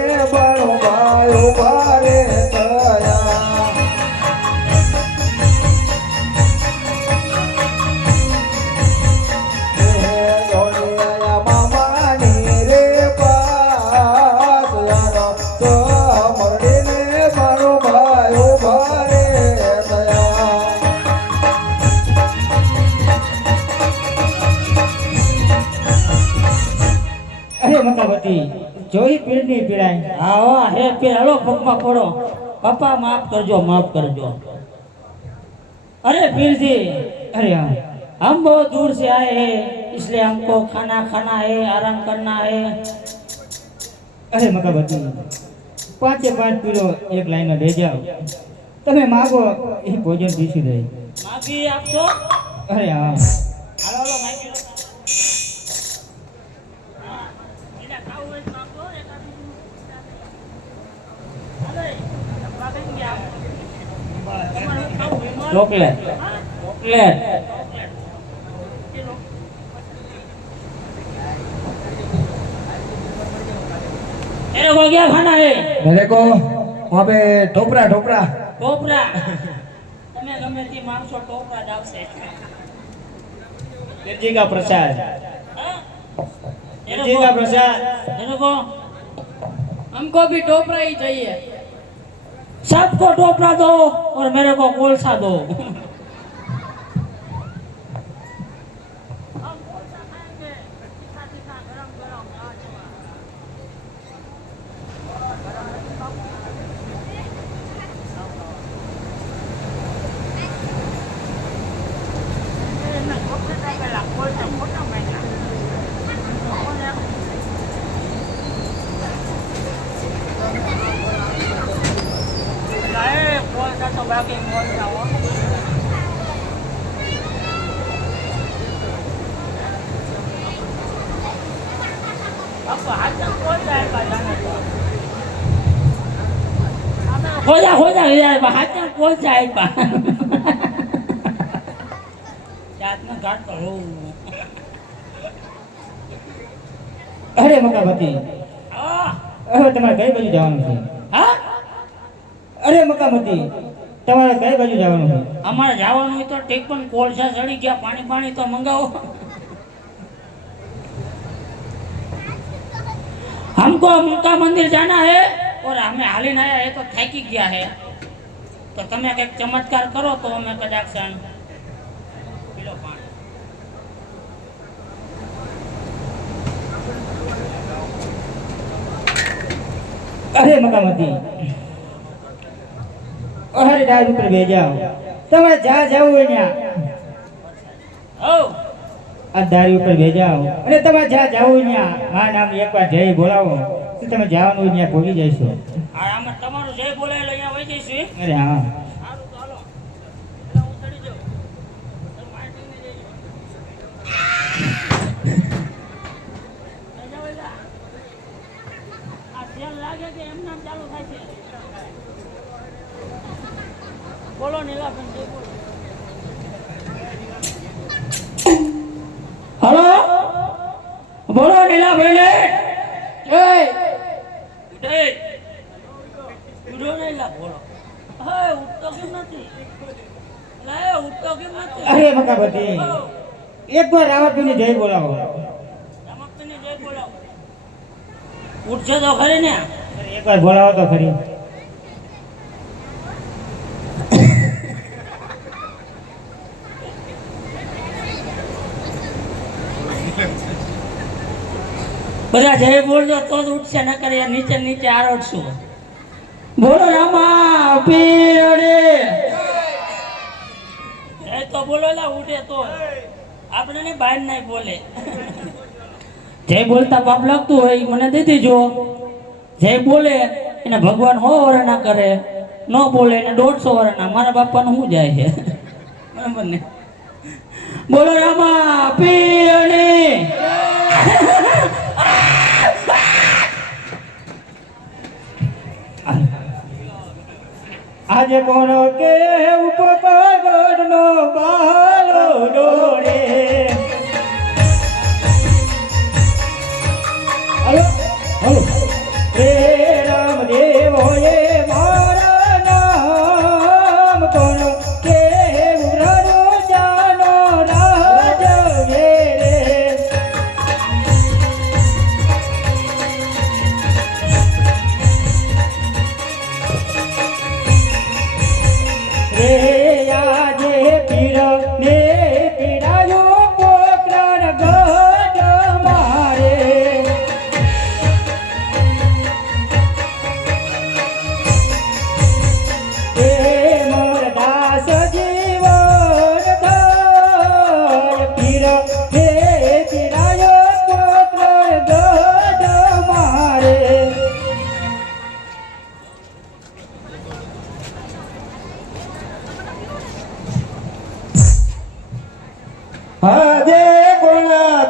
ભતી જોઈ પીરની પીડાય. હા હો, હે પીર હલો પગમાં પડો. પપ્પા માફ કરજો, માફ કરજો. अरे पीर जी, અરે હા, हम बहुत दूर से आए हैं, इसलिए हमको खाना खाना है, आराम करना है. અરે મકા ભતી પાંચે પાંચ પીરો એક લાઈનમાં દઈ જાઓ. તમે માગો એ ભોજન દીશી દઈ. माफी आपको. અરે હા, હાલો હાલો માફી લો. હા, એના ખાવું હોય તો માગો, એકાદી હાલે, ભાગી ગયા. તમારે ખાવું હોય માગો. Chocolate chocolate. तेरे को क्या खाना है? मेरे को वहाँ पे टोपरा टोपरा टोपरा. તમે ગમે તે માંગશો ટોપરા જ આવશે. પીરજી કા પ્રસાદ, हाँ? પીરજી કા પ્રસાદ. तेरे को हमको भी टोपरा ही चाहिए। सबको टोपरा दो और मेरे को कोलसा दो. खोजा यार हाथ में कौन सा है पा जात में घाट करो. અરે મકા ભતી હવે તમારે કઈ બાજુ જવાનું છે? હા, અરે મકા ભતી તમારે કઈ બાજુ જવાનું છે? અમારે જવાનું હોય તો ઠીક, પણ કોલસા ચડી ગયા, પાણી પાણી તો મંગાવો. हमको मुक्का मंदिर जाना है और हमें हालिन आया है तो थकी गया है, तो તમે કંઈક ચમત્કાર કરો તો અમે કદાચ પીલો પાણી. અરે મકામતી અરે ડાળ ઉપર બે જાઓ. તમારે જ્યાં જવું હોય ત્યાં હો, આ દારી ઉપર બે જાઓ અને તમારે જ્યાં જવું હોય ત્યાં હા નામ એકવાર જય બોલાવો તો તમે જવાનું હોય ત્યાં પહોંચી જઈશો. આ આમાં તમારું જે બોલાયેલું અહીંયા વહી જઈશું. અરે હા, સારું તો હાલો, પેલા હું ચડી જાઉં. તમે માર્કેટ ને જઈજો. જજો એલા. આ સેલ લાગે કે એમ નામ ચાલુ થાય છે? બોલો નીલાબેન, જે બોલો. હલો, બોલો નીલાબેન. जय ઉઠે ઉઠો નહીં લા, બોલો. હે ઉઠતો કેમ નથી? લા ઉઠતો કેમ નથી? અરે મકામતી એકવાર રાવતની જય બોલાવો. રમકતની જય બોલાવો. ઉઠશે તો ખરી ને? અરે એકવાર બોલાવો તો ખરી. બધા જય બોલજો તો જ ઉઠશે, ન કરે નીચે નીચે આરોડશું. બોલો રામા પીરડે જય તો બોલો લા, ઉઠે તો આપણે ને બહાર નહીં બોલે. જય બોલતા પાપ લાગતું હોય ઈ મને દઈ દેજો. જય બોલે એને ભગવાન 100 વર્ષ ના કરે, ન બોલે એને 150 વર્ષ ના. મારા બાપાનું શું જાય છે? બરાબર ને? બોલો રામા પીરડે. આજે કોનો કે ઉપપાગડનો બાલો ડોળે. હલો હલો રે રામદેવ એ મારા નામ કોનો કે ઉગ્રનો જાનો રાજવે રે. રે આજે પીર ને પીડાયો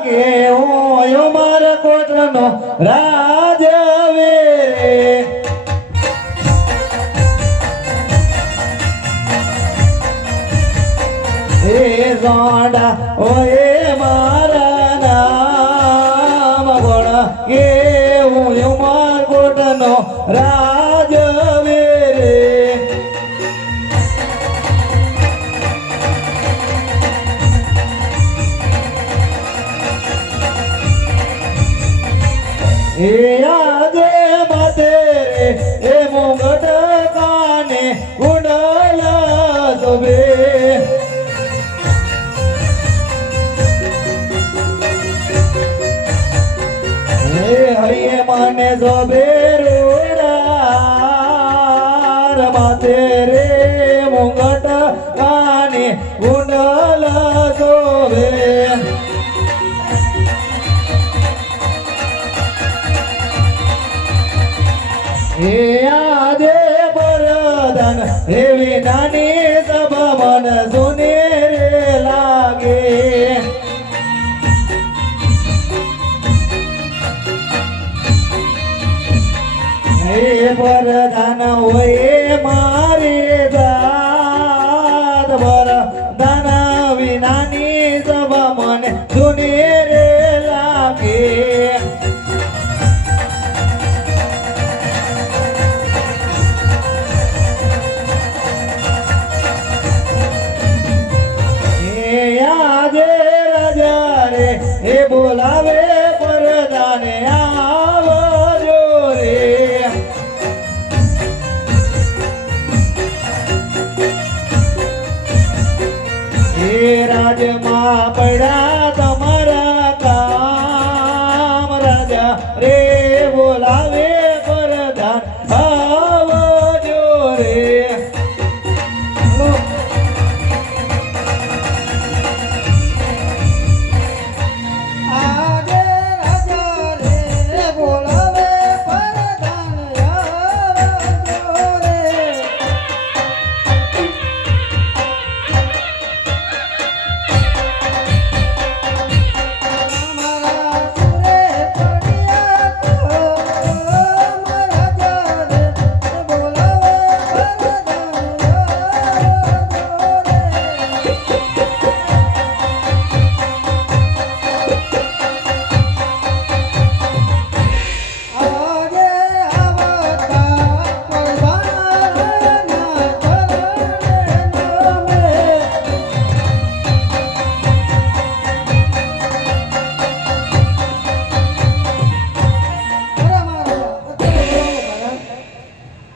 લાગે હું મારા કોટનો રાજવે એ જોડા ઓએ મારા નામ ગોળ કે હું મારા કોટનો રાજવે એ આજે માતે એ મુગટ કાને કુંડલા સોબે એ હૈયે મને સોબે રોડાર માતે રે મુગટ કાને કુંડલા સોબે એ આજે બરદાન એવી નાની સભા મન સુને રે લાગે એ બરદાન હોય મારે જાત બરદાન વિનાની સભા મન સુને રે લાગે એ બોલાવે પરદાને આવજો રે એ રાજમાં પડ્યા તમારા કામ રાજા રે બોલાવે પરદાન આવજો રે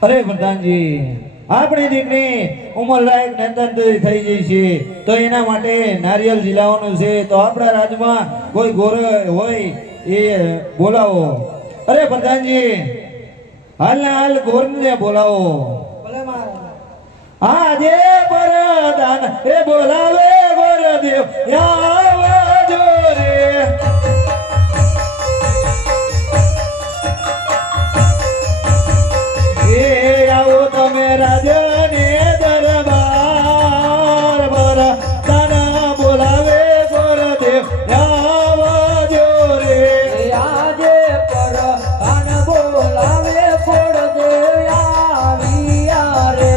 અરે પ્રધાનજી આપણી દીકરી ઉંમરલાયક નેતનદરી થઈ ગઈ છે તો એના માટે નારિયેલ જિલ્લાઓનું છે તો આપણા રાજ્યમાં કોઈ ગોર હોય એ બોલાવો અરે પ્રધાનજી હાલના હાલ ગોરને બોલાવો આજે પરદાન એ બોલાવે ગોરદેવ આવજો રે આવો તમે રાજાને દરબાર પર તાના બોલાવે ગોરદેવ આવજો રે આજે પર આન બોલાવે ગોરદેવ આવ્યા રે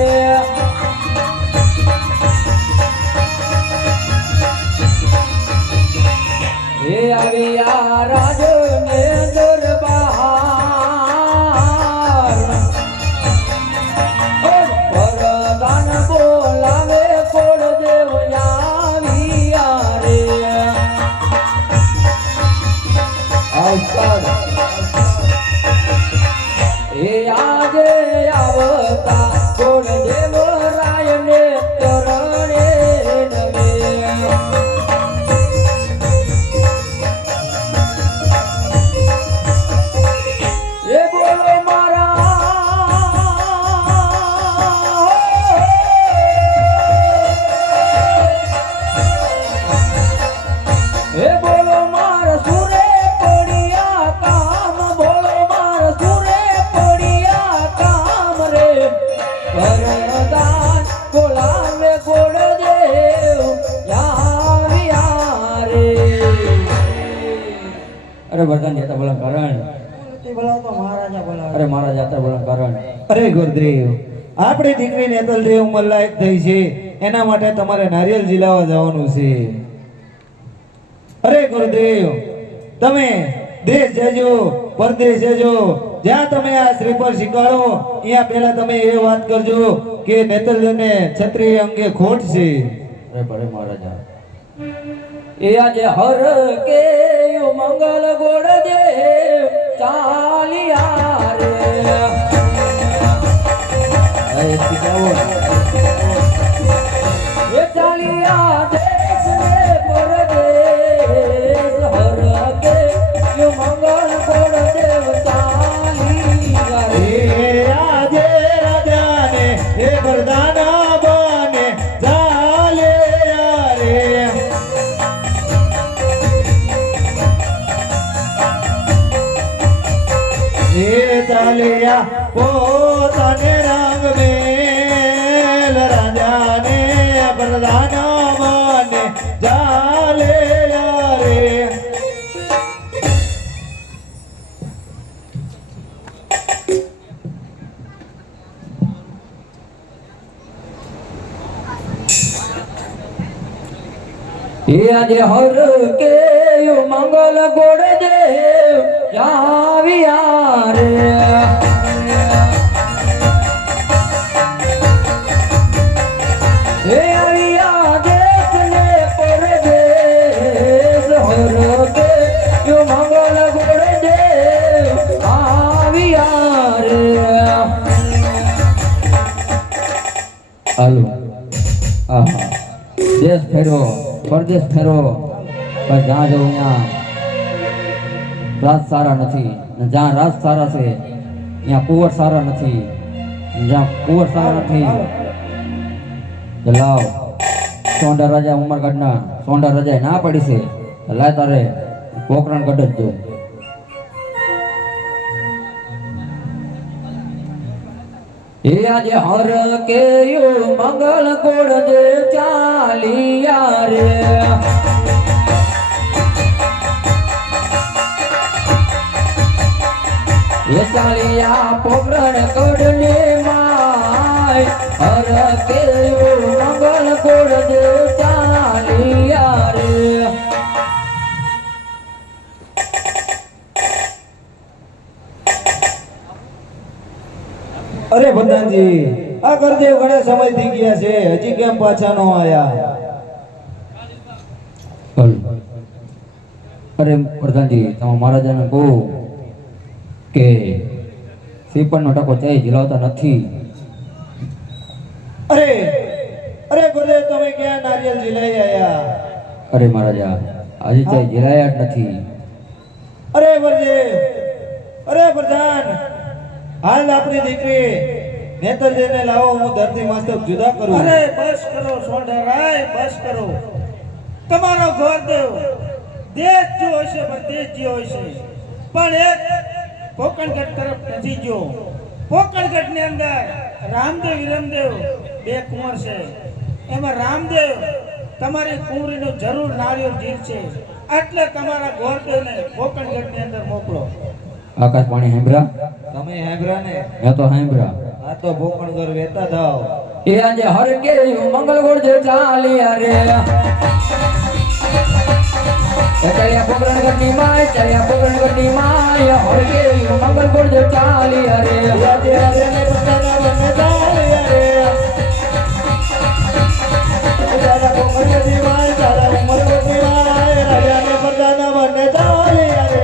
અરે વરદાન જાતા બોલા કારણ નથી બોલાવતો મહારાજા બોલાવે. અરે મારા જાતા બોલા કારણ અરે ગુરુદેવ, આપણી દીકરી નેતલદેવ ઉંમર લાયક થઈ છે, એના માટે તમારે નારિયેલ ઝીલાવા જવાનું છે. અરે ગુરુદેવ, તમે દેશ જજો, પરદેશ જજો, જ્યાં તમે આ શ્રીફળ શીખવાડો ત્યાં પહેલા તમે એ વાત કરજો કે નેતલદેવને ક્ષત્રિય અંગે ખોટ છે. અરે ભલે મહારાજા એ આજે હર કે મંગલ ગોળ દેવ ચાલિયા રે એ ચાલિયા દેશ ને પરદેશ હર કે મંગલ ગોળ દેવ ચાલિયા રે એ આજે રાજાને એ વરદાના બને ચાલે રે. એ ચાલ્યા પોતાને રંગ મેલ રાજાને વરદાના બને ચાલે રે. એ આજે હર કે મંગલ ગોળ દેવ આવ્યા રે એ આવ્યા દેશ ને પરદેશ હર કે મંગલ ગોળ દેવ આવ્યા રે હાલો આહા દેશ ફેરો પરદેશ ફેરો પણ જ્યાં જવું ત્યાં રાજ સારા નથી ને જ્યાં રાજ સારા છે ત્યાં કુંવર સારા નથી, જ્યાં કુંવર સારા નથી તો લાવ સોંડા રાજા ઉમરગઢના સોંડા રાજાએ ના પડી છે તો લાય તારે પોકરણગઢ જ જો. એ આજે હર કે મંગલ ગોળ દે ચાલિયા રે એ ચાલિયા પોકરણ ગઢ ને માય હર કે મંગલ ગોળ દે ચાલિયા રે. અરે પ્રધાનજી, આ કરદેવ ઘણા સમય થઈ ગયા છે, હજી કેમ પાછા નો આયા? અરે પ્રધાનજી, તમે મહારાજાને કહો કે શ્રીફળનો ટકો ચાય ઝીલાવતા નથી. અરે અરે ગુરુદેવ, તમે ક્યાં નારિયેલ ઝીલાઈ આયા? અરે મહારાજા, આજે ચાય ઝીલાયા જ નથી. અરે ગુરુદેવ, અરે પ્રધાન, હાલ આપણી દીકરી નેતલદેવને લાવો, હું ધરતી મસ્તક જુદા કરું. અરે બસ કરો સોંઢારાય, બસ કરો. તમારો ગોરદેવ દેશ જો હશે પણ દેશ જે હશે પણ એક પોકણગઢ તરફ નથી ગયો. પોકણગઢ ની અંદર રામદેવ વિરમદેવ બે કુંવર છે, એમાં રામદેવ તમારી કુંવરીનું જરૂર નાળિયેર જીર છે, એટલે તમારા ગોરદેવને પોકણગઢ ની અંદર મોકલો. આકાશવાણી હેમ્બ્રા તમે હેબરા ને મેં તો હેમ્બ્રા આ તો ભોકણ ઘર વેતા થાવ. એ આજે હર કે મંગલ ગોળ જે ચાલિયા રે એ ચડિયા પોકરણગઢની માય ચડિયા પોકરણગઢની માય હર કે મંગલ ગોળ જે ચાલિયા રે આજે રાજાને પોતાના વને ચાલ્યા રે. રાજા ભોકણગઢની માય, રાજા ઉમરગઢની માય, રાજાને પોતાના વને ચાલ્યા રે.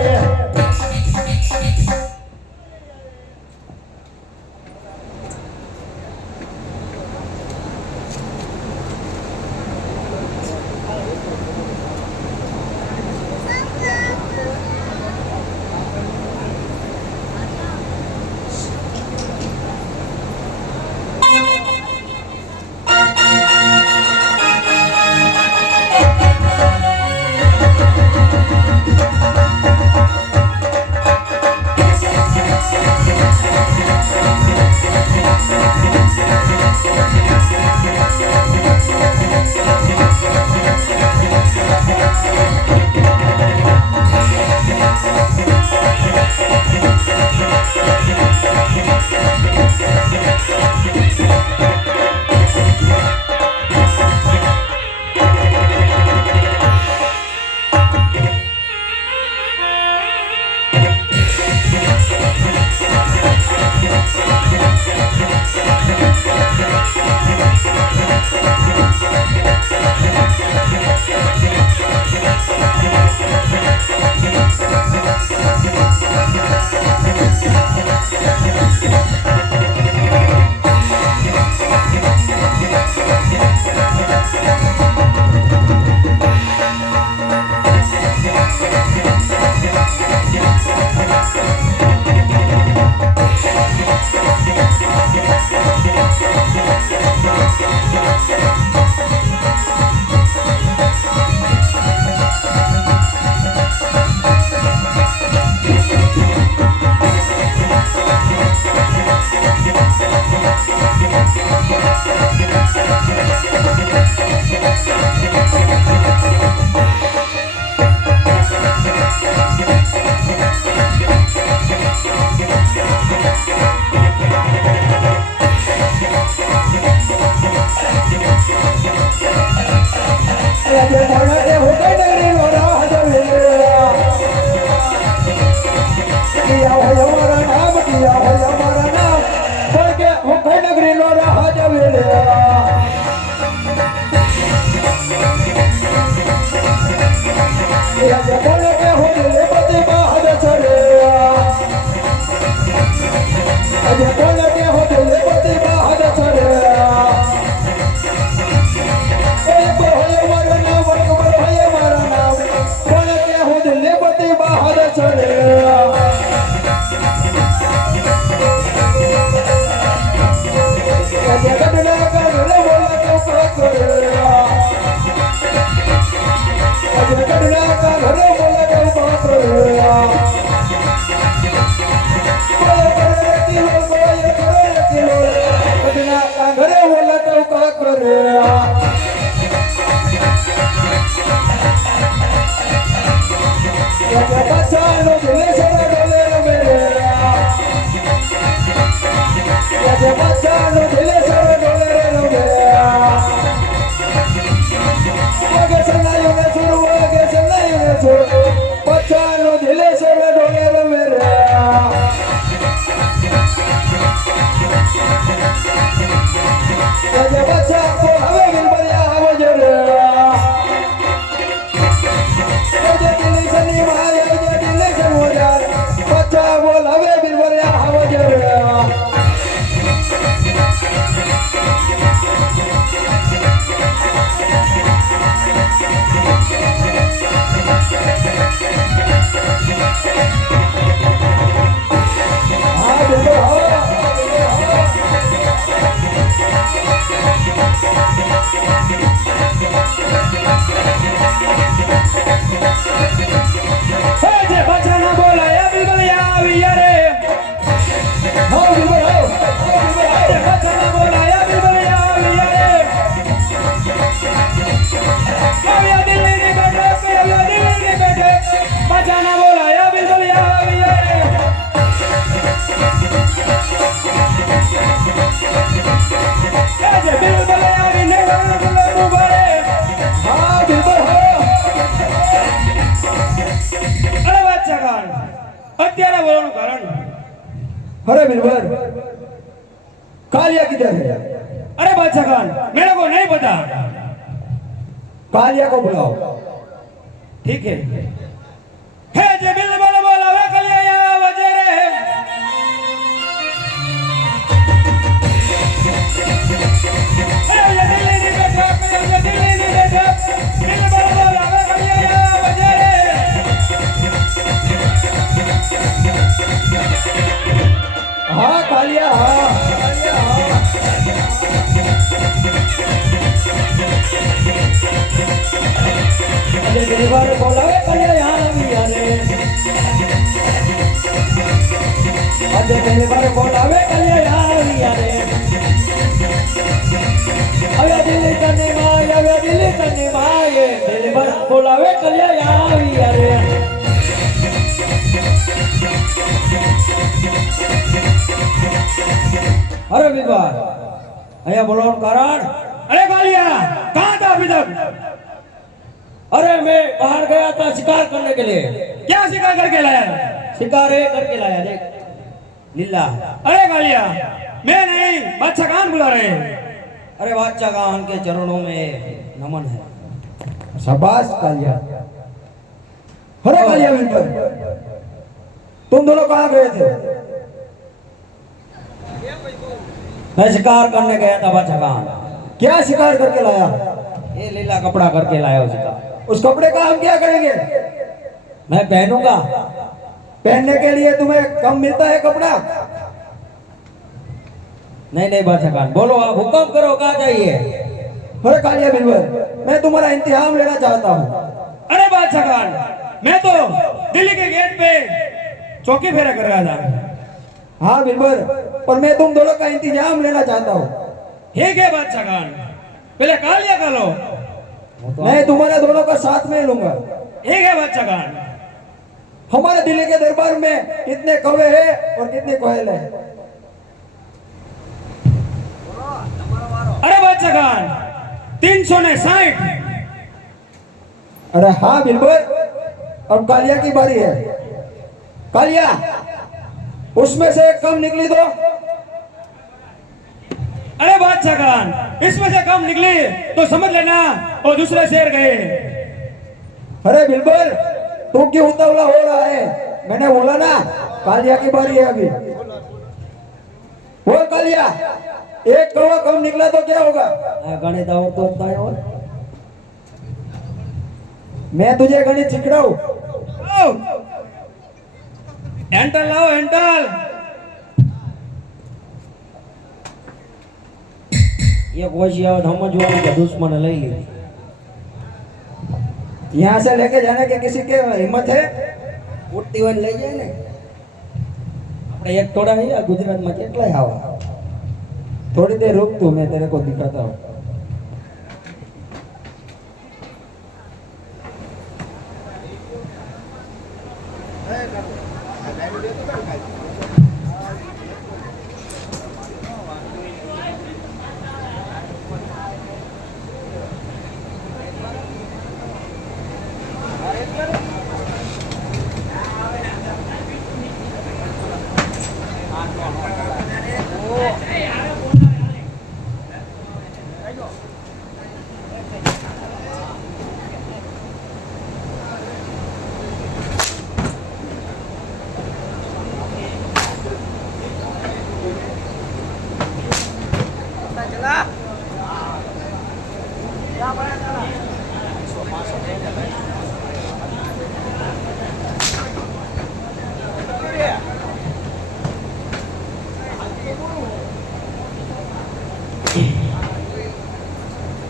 अजय कटना का घरे बोला जाऊ बापरे कोई करे किलो कटना का घरे बोला जाऊ का करे अजय बच्चानो दिले सरा डोले मेरे अजय बच्चानो दिले सरा डोले मेरे आगे चलना ने शुरू आगे चलना ने शुरू बच्चानो दिले सरा डोले मेरे अजय बच्चा को हवे मिल बढ़िया हवे जरे अजय दिले सनी मारे अजय दिले सन हो जा बच्चा बोल हवे मिल बढ़िया हवे जरे हाँ बेटा જે બચાના બોલાયા બિલબલિયા આવી રે हाँ बेटा જે બચાના બોલાયા બિલબલિયા આવી રે આવ્યા દિલ્હીની બેઠક આવ્યા દિલ્હીની બેઠક બચાના બોલાયા બિલબલિયા આવી રે જે બિલબલિયા આવીને ગળું ભરે हाँ बेटा અરે બાદશાહ ખાન અત્યારે બોલવાનું કારણ अरे बिलबर कालिया किधर है अरे बादशाह खान मेरे को नहीं पता कालिया को बुलाओ ठीक है जे बिलबल बोलावे कलिया वजरे अरे ये दिल्ली ની બેઠક ये दिल्ली ની બેઠક बिलबल बोलावे कलिया वजरे हाँ कालिया हाँ अरे बिलबर बोलावे कालिया यहाँ भी अरे अरे बिलबर बोलावे कालिया यहाँ भी अरे अबे दिल्ली करने माए अबे दिल्ली करने माए बिलबर बोलावे कालिया यहाँ भी अरे अरे बिलबर अया बोलावन कारण अरे कालिया कहाँ था अभी तक अरे मैं बाहर गया था शिकार करने के लिए क्या शिकार करके लाया शिकार है करके लाया देख लीला अरे कालिया मैं नहीं बादशाह खान बुला रहे हैं अरे बादशाह खान के चरणों में नमन है शाबाश कालिया अरे कालिया बिलबर तुम दोनों कहाँ गए थे मैं शिकार करने गया था बादशाह खान क्या शिकार करके लाया ये लीला कपड़ा करके लाया उस शिकार उस कपड़े का हम क्या करेंगे मैं पहनूंगा पहनने के लिए तुम्हें कम मिलता है कपड़ा नहीं नहीं बादशाह खान बोलो आप हुक्म करो कहाँ चाहिए अरे कालिया बिलबर मैं तुम्हारा इंतजाम लेना चाहता हूँ अरे बादशाह खान मैं तो दिल्ली के गेट पे चौकी फेरा कर रहा था हाँ बिलबर पर मैं तुम दोनों का इंतजाम लेना चाहता हूँ ठीक है बादशाह खान पहले कालिया का लो मैं तुम्हारे दोनों का साथ में लूंगा ठीक है बादशाह खान हमारे दिल्ली के दरबार में कितने कौवे हैं और कितने कोयल हैं अरे बादशाह खान 360 अरे हाँ बिलबर अब कालिया की बारी है कालिया उसमें से एक कम निकली तो अरे बादशाह खान इसमें से कम निकली तो समझ लेना वो दूसरे शहर गए अरे बिलबर तू क्यों उतावला हो रहा है मैंने बोला ना कालिया की बारी है अभी बोल कालिया एक कौवा कम निकला तो क्या होगा गणित और तो होता है और मैं तुझे गणित सिखलाऊं एंटल लाओ एंटल ये कोशिश समझवानी के दुश्मन लई ली यहाँ से लेके जाने के किसी के हिम्मत है उठती हुई લઈ જાય ને આપણે એક ટોળા અહીંયા ગુજરાતમાં કેટલાય આવા थोड़ी देर रुक तू मैं तेरे को दिखाता हूँ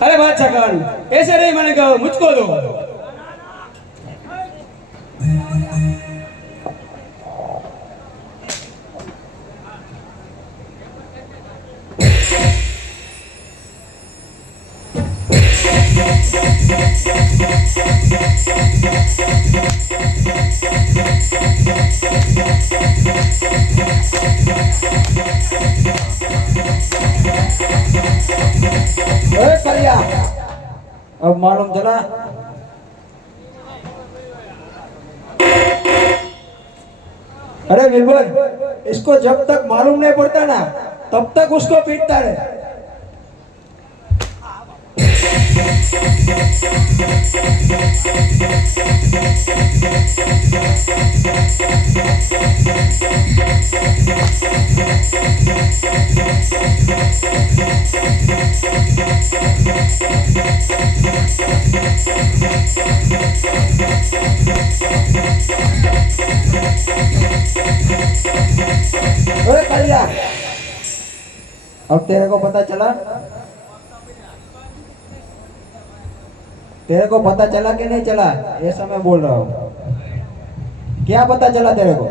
अरे बादशाह खान ऐसे नहीं, मैंने कहा मुझको दो। अब मालूम चला अरे बिल्कुल इसको जब तक मालूम नहीं पड़ता ना तब तक उसको पीटता रहे अरे कालिया अब तेरे को पता चला कि नहीं चला ऐसा मैं बोल रहा हूँ क्या पता चला तेरे को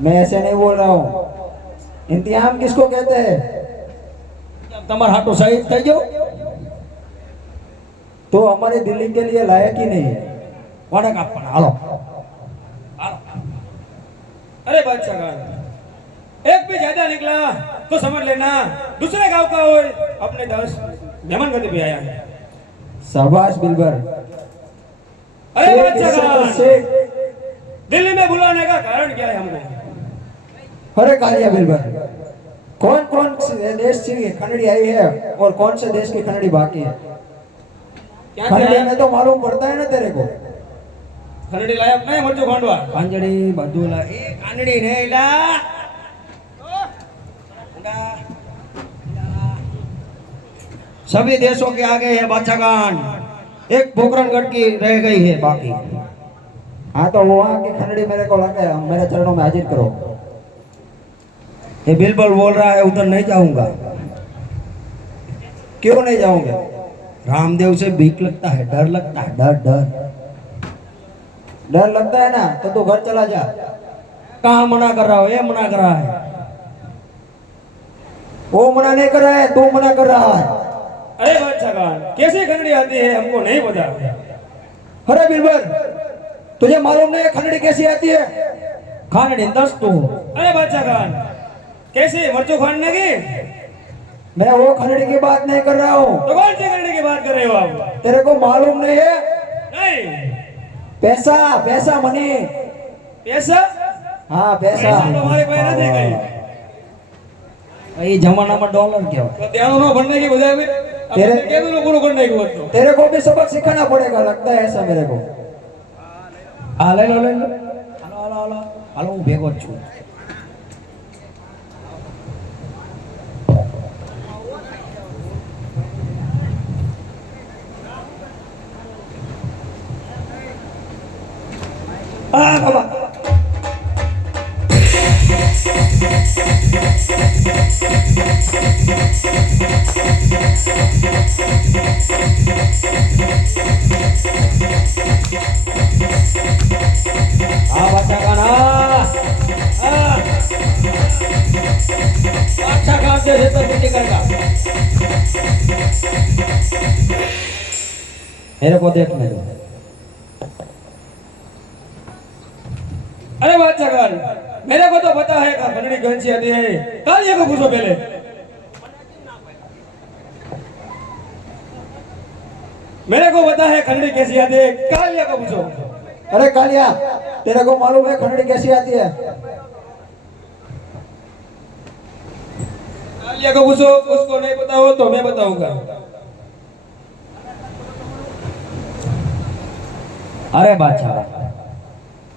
मैं ऐसे नहीं बोल रहा हूँ इंतजाम किसको कहते हैं तुम्हारा हाथों शहीद થઈ ગયો तो हमारे दिल्ली के लिए लायक ही नहीं है वाड़ा का अपना हालो अरे बादशाह खान एक भी ज्यादा निकला तो समझ लेना दूसरे गांव का हो अपने 10 मेहमान गति पे आया है। शाबाश बिल्बर अरे बादशाह खान दिल्ली में बुलाने का कारण क्या है हमको? अरे कालिया बिल्बर कौन कौन से देश की खंडड़ी आई है और कौन से देश की खंडड़ी बाकी है खंडड़ी में तो मालूम पड़ता है ना तेरे को खंडड़ी लायक नहीं मरजो खांडवा खांजड़ी बदूला ए कांडड़ी नहीं ला सभी देशों के आगे है बादशाह खान एक पोखरणगढ़ की रह गई है बाकी हाँ तो वहाँ की खंडड़ी मेरे को लगा मेरे चरणों में हाजिर करो ये बिल्कुल बोल रहा है उधर नहीं जाऊंगा। क्यों नहीं जाओगे रामदेव से भीख लगता है, डर लगता है, डर डर डर लगता है ना तो तू घर चला जा कहाँ मना कर रहा हो? ये मना कर रहा है। वो मना नहीं कर रहा है तू मना कर रहा है अरे बादशाह खान कैसे खंडड़ी आती है हमको नहीं पता। अरे बिल्बर तुझे मालूम नहीं है खंडड़ी कैसी आती है खानड़ी दस तो अरे बादशाह खान कैसे मर्चो खाने की? मैं वो खंडड़ी की बात नहीं कर रहा हूँ तो कौन सी खंडड़ी की बात कर रहे हो आप? तेरे को मालूम नहीं है नहीं पैसा पैसा मनी पैसा हाँ पैसा हमारे पैर नहीं गई ये जमाना में डॉलर क्या तो ध्यान में बनने की बजाय में तेरे- क्या भी लोगों को करने की बात तो तेरे को भी सबक सिखाना पड़ेगा लगता है ऐसा मेरे को आ ले लो हालो हालो હું ભેગો જ છું। બાબા हाँ बादशाह खान हाँ बादशाह खान से छेतरपिंडी करेगा। मेरे को देखने दो। अरे बादशाह खान, मेरे को तो पता है कि खंडनी कौन सी आती है। कालिया को पूछो पहले। मेरे को पता है खंडनी कैसी आती है, कालिया को पूछो। अरे कालिया, तेरे को मालूम है खंडनी कैसी आती है? कालिया को पूछो, उसको नहीं पता हो तो मैं बताऊंगा। अरे बादशाह,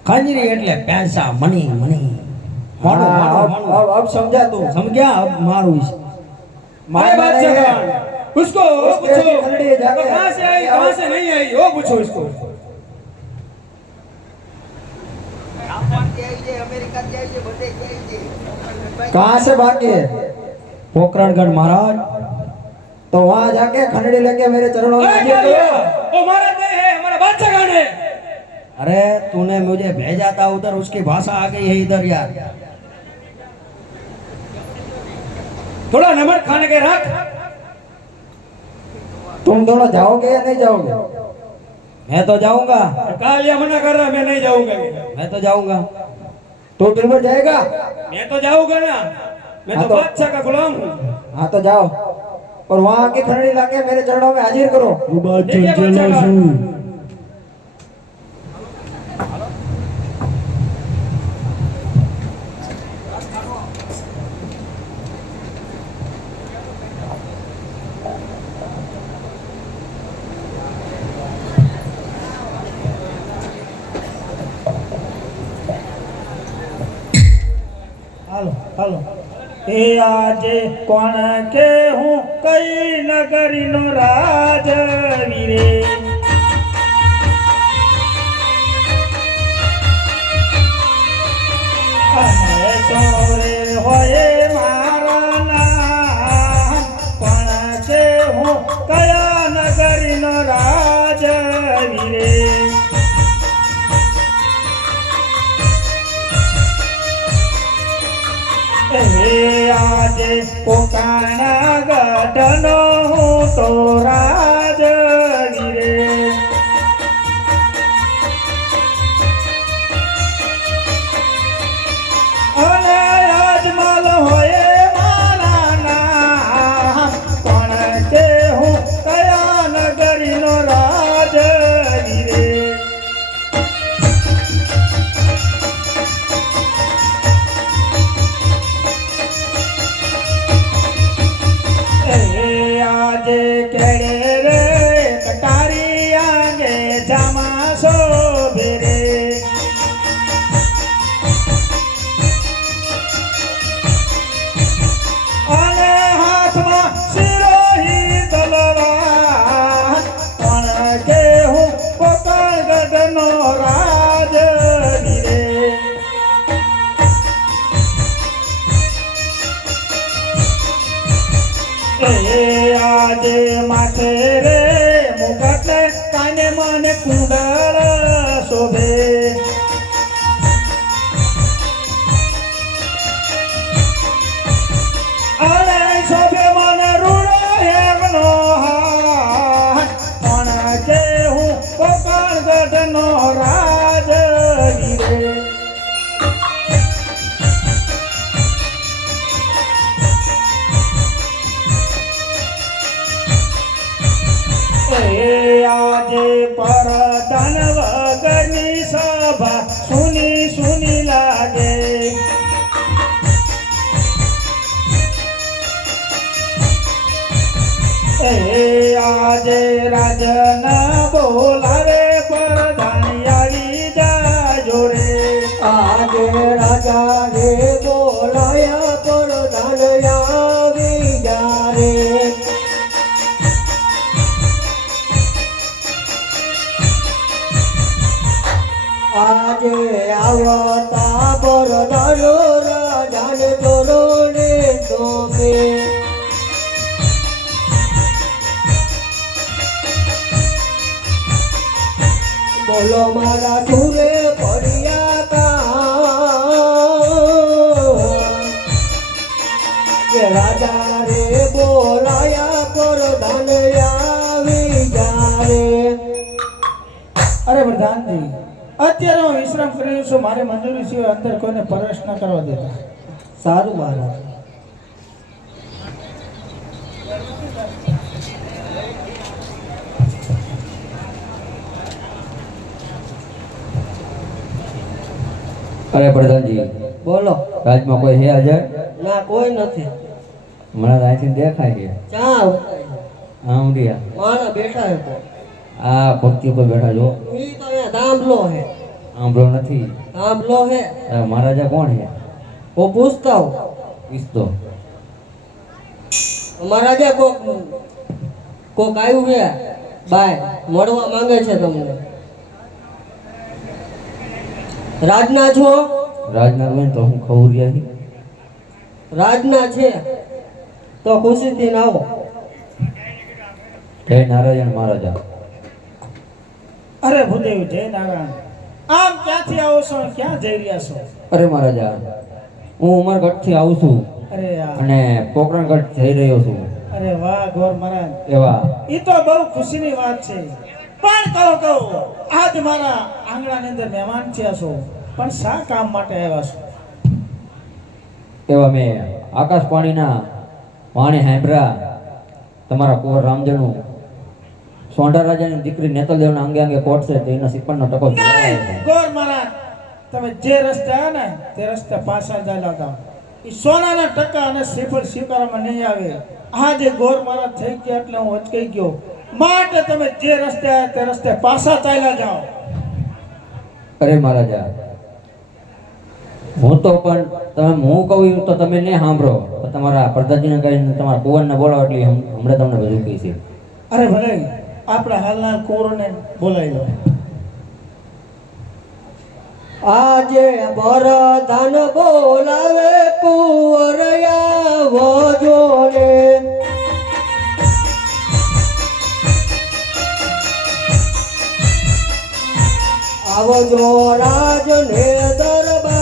खंजरी એટલે पैसा मनी मनी मारो मारो अब समझा तू समझा अब मारू इस अरे बादशाह खान, उसको पूछो खंडनी है जाके कहाँ से आई कहाँ से नहीं आई, वो पूछो इसको। कहाँ से भागी है? पोखरणगढ़ महाराज, तो वहाँ जाके खंडनी लेके मेरे चरणों में अरे हाजिर कालिया, करो। वो महाराज नहीं है, हमारा बादशाह खान है। अरे तूने मुझे भेजा था उधर, उसकी भाषा आ गई है इधर यार। थोड़ा नमक खाने के रख। तुम दोनों जाओगे या नहीं जाओगे? मैं तो जाऊंगा। कालिया मना कर रहा, मैं नहीं जाऊंगा। मैं तो जाऊंगा। तू ट्रिपर जाएगा? मैं तो जाऊंगा ना, मैं हाँ तो तो- बादशाह का गुलाम हूँ। हाँ तो जाओ और वहाँ की खंडनी लाके मेरे चरणों में हाजिर करो। ठीक है बादशाह खान। હાલો હાલો એ આજે કોણ કે હું કઈ નગરીનો રાજ વીરે અને સોરે હોય મારા નામ કોણ કે હું કયા નગરીનો રાજ વીરે આજે પોતાના ગઢનો હું તો રાજવીરે અને રાજમલ હોય મારા નામ પણ કે હું કયા નગરીનો રાજવીરે આજે કેડે રે કટારી આગે જામા શોભે રે અને હાથમાં સિરોહી તલવાર પણ કે હું પોકળગઢનો રાજ વીરે આજે માથે રે મુગટ કાને મને કુંડળ શોભે અરે શોભે મને રૂડો હેમનો હાથ પણ કે હું પોકળગઢનો રાજ વીરે આજે પરદાન વગરની સભા સુની સુની લાગે આજે રાજન બોલાવે પરદાન આવી જાજો રે આજે રાજા રે બોલાયા પરધાન આવી જા રે આજે આવતા પરધાનો રાજાને તોરણે તોમે મારા સુરે પડ્યા તા કે રાજા રે બોલાયા પ્રધાન આવી જાવે. અરે પ્રધાનજી, અત્યારે હું વિશ્રામ કરી રહ્યો છું. મારે મંજૂરી સિવાય અંદર કોઈને પ્રવેશ ન કરવા દેતા. સારું મહારાજ. અરે પ્રધાનજી, બોલો. રાજમાં કોઈ છે હાજર? ના કોઈ નથી. મને અહીંથી દેખાય છે. ચા આમડિયા મારા બેઠા હે તો. આ ભક્તિ પર બેઠા છો. ઈ તો અહીંયા દામલો હે. આંભળો નથી. દામલો હે. આ મહારાજા કોણ છે? હું પૂછતા હું. ઈસ્તો મહારાજા કોક આવ્યું છે બાય મળવા માંગે છે તમને. રાજના છો? રાજના હોય ને તો હું ખવરિયા રાજના છે તો ખુશીથી ના આવો. જય નારાયણ મહારાજા. અરે ભૂદેવ, જય નારાયણ. આમ ક્યાંથી આવો છો? ક્યાં જઈ રહ્યા છો? અરે મહારાજા, હું ઉમરગઢથી આવું છું અરે યાર, અને પોકરણગઢ જઈ રહ્યો છું. અરે વાહ ગોર મહારાજ, એવા એ તો બહુ ખુશીની વાત છે. પણ કહો આજ મારા આંગણાની અંદર મહેમાન થયા છો, પણ શા કામ માટે આવ્યા છો? એવા મેં આકાશવાણીના વાણી સાંભળ્યા તમારા કુંવર રામજણું સોંઢા રાજાની દીકરી નેતલદેવના અંગે અંગે કોટ છે, તો એના સિપણનો ટકો નહીં ગોર મહારાજ, તમે જે રસ્તે આવ્યા ને તે રસ્તે પાછા ચાલ્યા જાઓ. એ સોનાના ટકા અને શ્રીફળ સ્વીકારવામાં નહીં આવે. આજે ગોર મહારાજ થઈ ગયા એટલે હું અચકાઈ ગયો. માટે તમે જે રસ્તે આવ્યા તે રસ્તે પાછા ચાલ્યા જાઓ. અરે મહારાજા, હું તો પણ તમે હું કહું તો તમે નહીં સાંભળો. તો તમારા પ્રધાનજીને કહીને તમારા કુંવરને બોલાવો એટલે હમણાં તમને બધું કહી છે. અરે ભલે, આપણા હાલના કુંવરોને બોલાવી લો. આજે વરદાન બોલાવે કુંવર આવો જોને. આવજો રાજને દરબાર.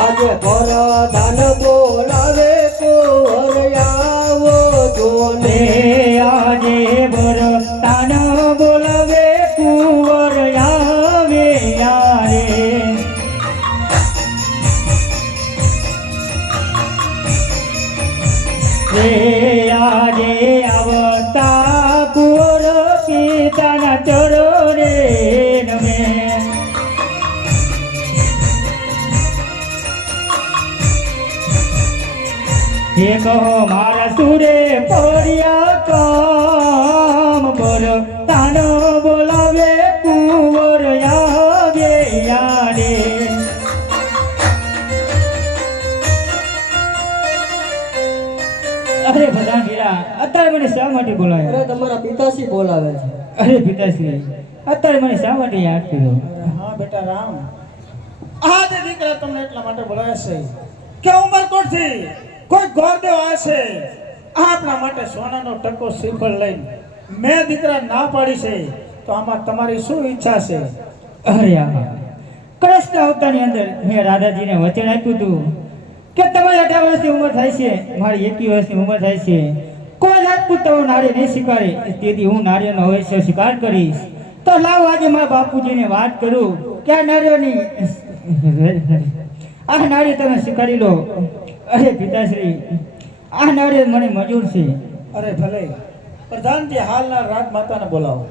આજે વરદાન બોલાવે કુંવર આવો જોને. આજે વરદાન બોલાવે કુંવર આવે યારે. રે આજે આવતા કુંવર પિતાના ચરણે નમે. હે કહો મારા સુરે પડ્યા કામ બોલ તાનો બોલાવે કુંવર આવે યારે. અરે બધા ગીરા, અત્યારે મને શા માટે બોલાવ્યો? અરે તમારા પિતાશ્રી બોલાવે છે. અરે પિતાશ્રી, અત્યારે મને શા માટે યાદ કર્યો? અરે હા બેટા રામ, આજે દીકરા તમને એટલા માટે બોલાવ્યા છે કે ઉમરકોટથી કોઈ ગોરદેવ આવશે આપણા માટે સોનાનો ટકો શ્રીફળ લઈને. મેં દીકરા ના પાડી છે, તો આમાં તમારી શું ઈચ્છા છે? અરે આ કૃષ્ણ અવતારની અંદર મેં રાધાજીને વચન આપ્યું હતું કે તમારી 18 વર્ષની ઉંમર થાય છે, મારી 21 વર્ષની ઉંમર થાય છે, કોઈ રાજપૂત તો નારી નહીં સ્વીકારે, તેથી હું નારીઓનો અવશ્ય સ્વીકાર કરીશ. તો લાવો આજે મારા બાપુજીને વાત કરું કે આ નારીઓની આ નારી તમે સ્વીકારી લો. અરે પિતાશ્રી, આ નારી મને મંજૂર છે. અરે ભલે, પ્રધાનજી હાલના રાજમાતાને બોલાવો.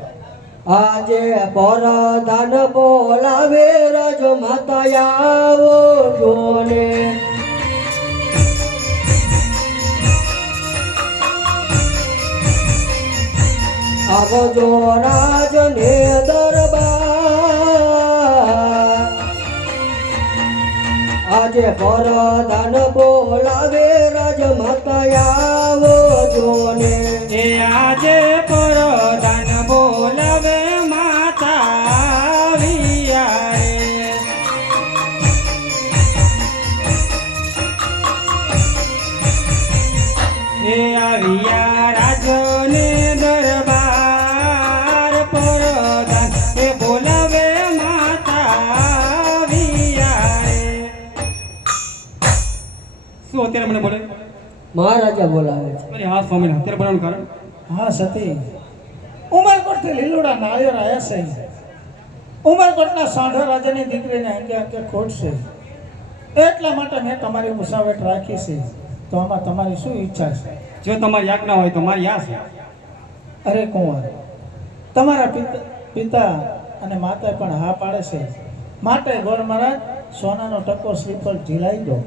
આજે વરદાન બોલાવે રાજમાતા આવો જોને. આવજો રાજને દરબાર. આજે વરદાન બોલાવે રાજમાતા આવો જોને. એ આજે પરદાન બોલાવે માતા આવ્યા રે. એ આવ્યા રાજને દરબાર. શું અત્યારે મને બોલે? મહારાજા બોલાવે છે. અરે હા સ્વામી, અત્યારે બોલવાનું કારણ? હા સતી, ઉમરકોટથી લીલુડા નાળિયેર આવ્યા છે. ઉમરકોટના સાંઢો રાજાની દીકરીને અંગે અંગે ખોટ છે, એટલા માટે મેં તમારી મુસાવેટ રાખી છે. તો આમાં તમારી શું ઈચ્છા છે? જો તમારી આજ્ઞા હોય તો મારી આ છે. અરે કુંવર, તમારા પિતા અને માતા પણ હા પાડે છે, માટે ગોર મહારાજ સોનાનો ટકો શ્રીફળ ઢીલાઈ દો.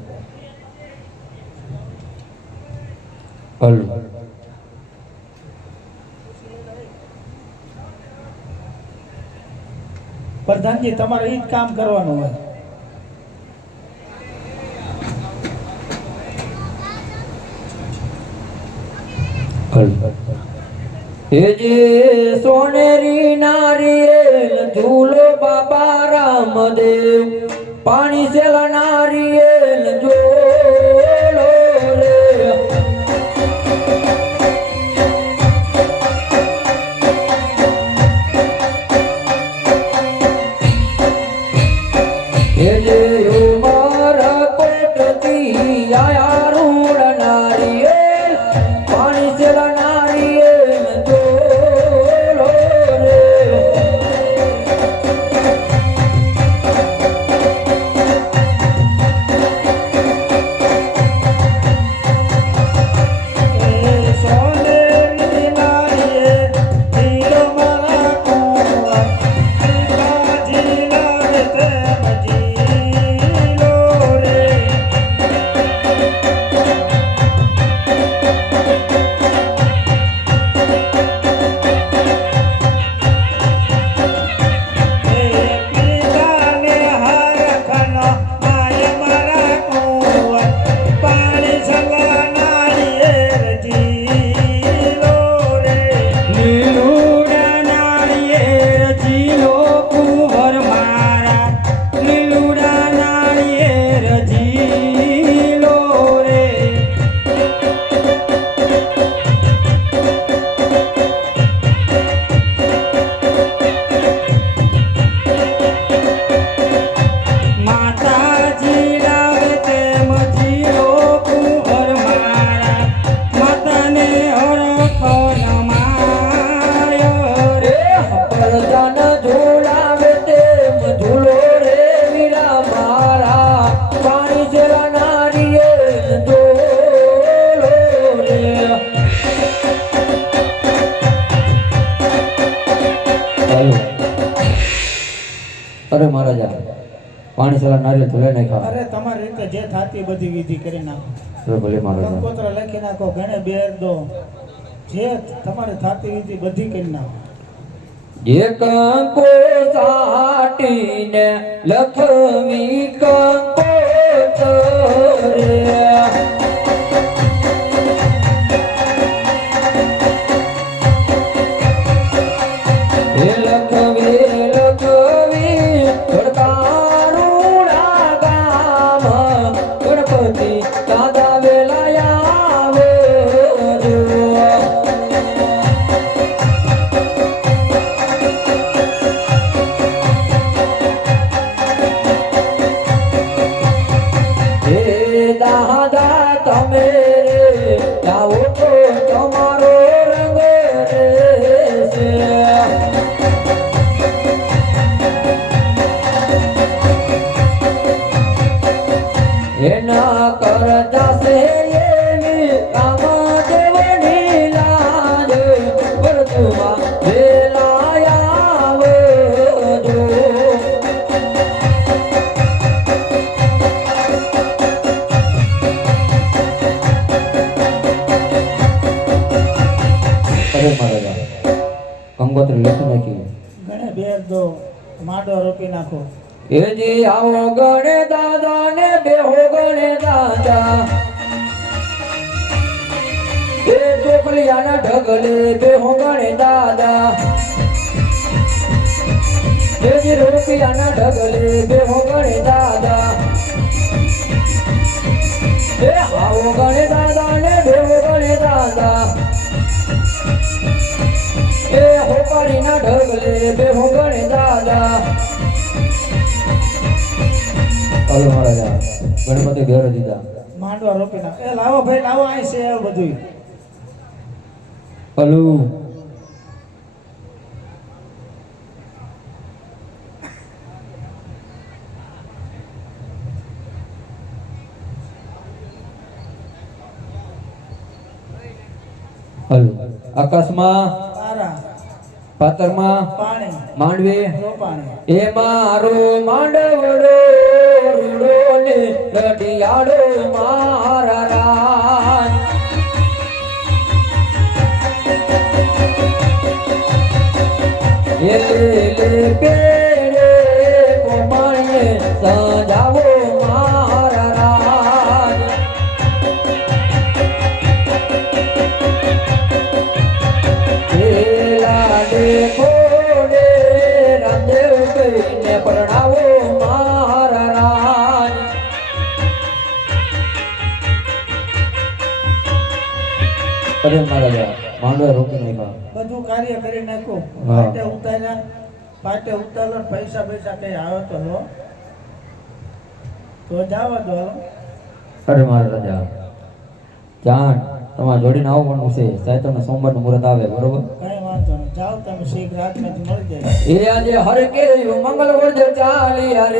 પ્રધાનજી, તમારે ઈ જ કામ કરવાનું હોય. એ જે સોનેરી નારિયેલ ઝૂલો બાબા રામદેવ, પાણી સેલા નારિયેલ ઝૂલો રે. એ જે ઉમરકોટથી આયા રૂડ નારિયેલ, પાણી સેલા નારિયેલ ઝૂલો રે. સોનેરી નારિયેળ ઢીલો મારા કુંવર, સીતાજી લાવે તેમ જીલો રે. પિતાને હરખનો માય મારા કુંવર, પાણી સલા નાળિયેર જીલો રે. લીલુડા નાળિયેર ઝીલો કુંવર મારા, લીલુડા નાળિયેર ઝીલો રે. માતાજી લાવે તેમ ઝીલો કુંવર મારા, માતાને હરખો નમાયો રે. પ્રધાન ઝૂલાવે તેમ ઝૂલો રે વીરા મારા, પાણી સેલા નારિયેલ ઝૂલો રે. અરે મહારાજા, પાણી સેલા નારિયેલ ઝૂલે નહીં ખાવા. અરે તમારી રીતે જે થાતી બધી વિધિ કરી નાખો. અરે ભલે મહારાજા. કંકોત્ર લખી નાખો, ઘણે બેર દો, જે તમારે થાતી વિધિ બધી કરી નાખો. જે કંકો સાટીને લખવી કંકોત્રે, એ લખવી ધડકારુણા ગામ, ગણપતિ દાદા વેલા આવજો. હે દાદા તમે રે જાઓ તો તમારો રંગ રહેશે. એના કરતા છે એવી કામદેવની લાજ, વર્તુમાં વેલા આવજો. અરે મહારાજા, કંકોત્રી લખી નાખી. ઘણે બેર દો, માંડો રોપી નાખો. એ જે આવો ગણે દાદા ને બેહો ગણે દાદા, એ ચોકલિયાના ઢગલે બેહો ગણે દાદા, એ જે રૂપિયાના ઢગલે બેહો ગણે દાદા, એ આવો ગણે દાદા ને બેહો ગણે દાદા, એ હોપારીના ઢગલે બેહો ગણે દાદા. હલો મહારાજા, ગણપતિ ઘેર દીધા. માંડવા રોપી નાખ. એ લાવો ભાઈ લાવો, અહીં છે એવું બધું. હલો આકાશમાં તારા પાતરમાં પાણી માંડવી રોપાણી એ મારો માંડવડો રૂડો ને લડિયાડો મારા રાજ એ લે પેડે કોમાણે સજાવો મારા રાજ લાડે ઘોડે રામદેવ કહીને પરણાવો મારા રાજ અરે મારા માંડવા રોકી નાખ્યા બધું કાર્ય કરી નાખ્યું. હા. પાટે ઉતાર્યો પૈસા પૈસા કઈ આવ્યો તો નો તો જવા દો હાલો. અરે મારા રાજા જાણ તમારે જોડીને આવવાનું છે સાહેબ તમને સોમવારનું મુહૂર્ત આવે બરોબર કઈ વાંધો નહીં, જાઓ તમે શીઘ્ર હાથમાંથી મળી જાય. એ આજે હર કે મંગળ વર્જ ચાલી અરે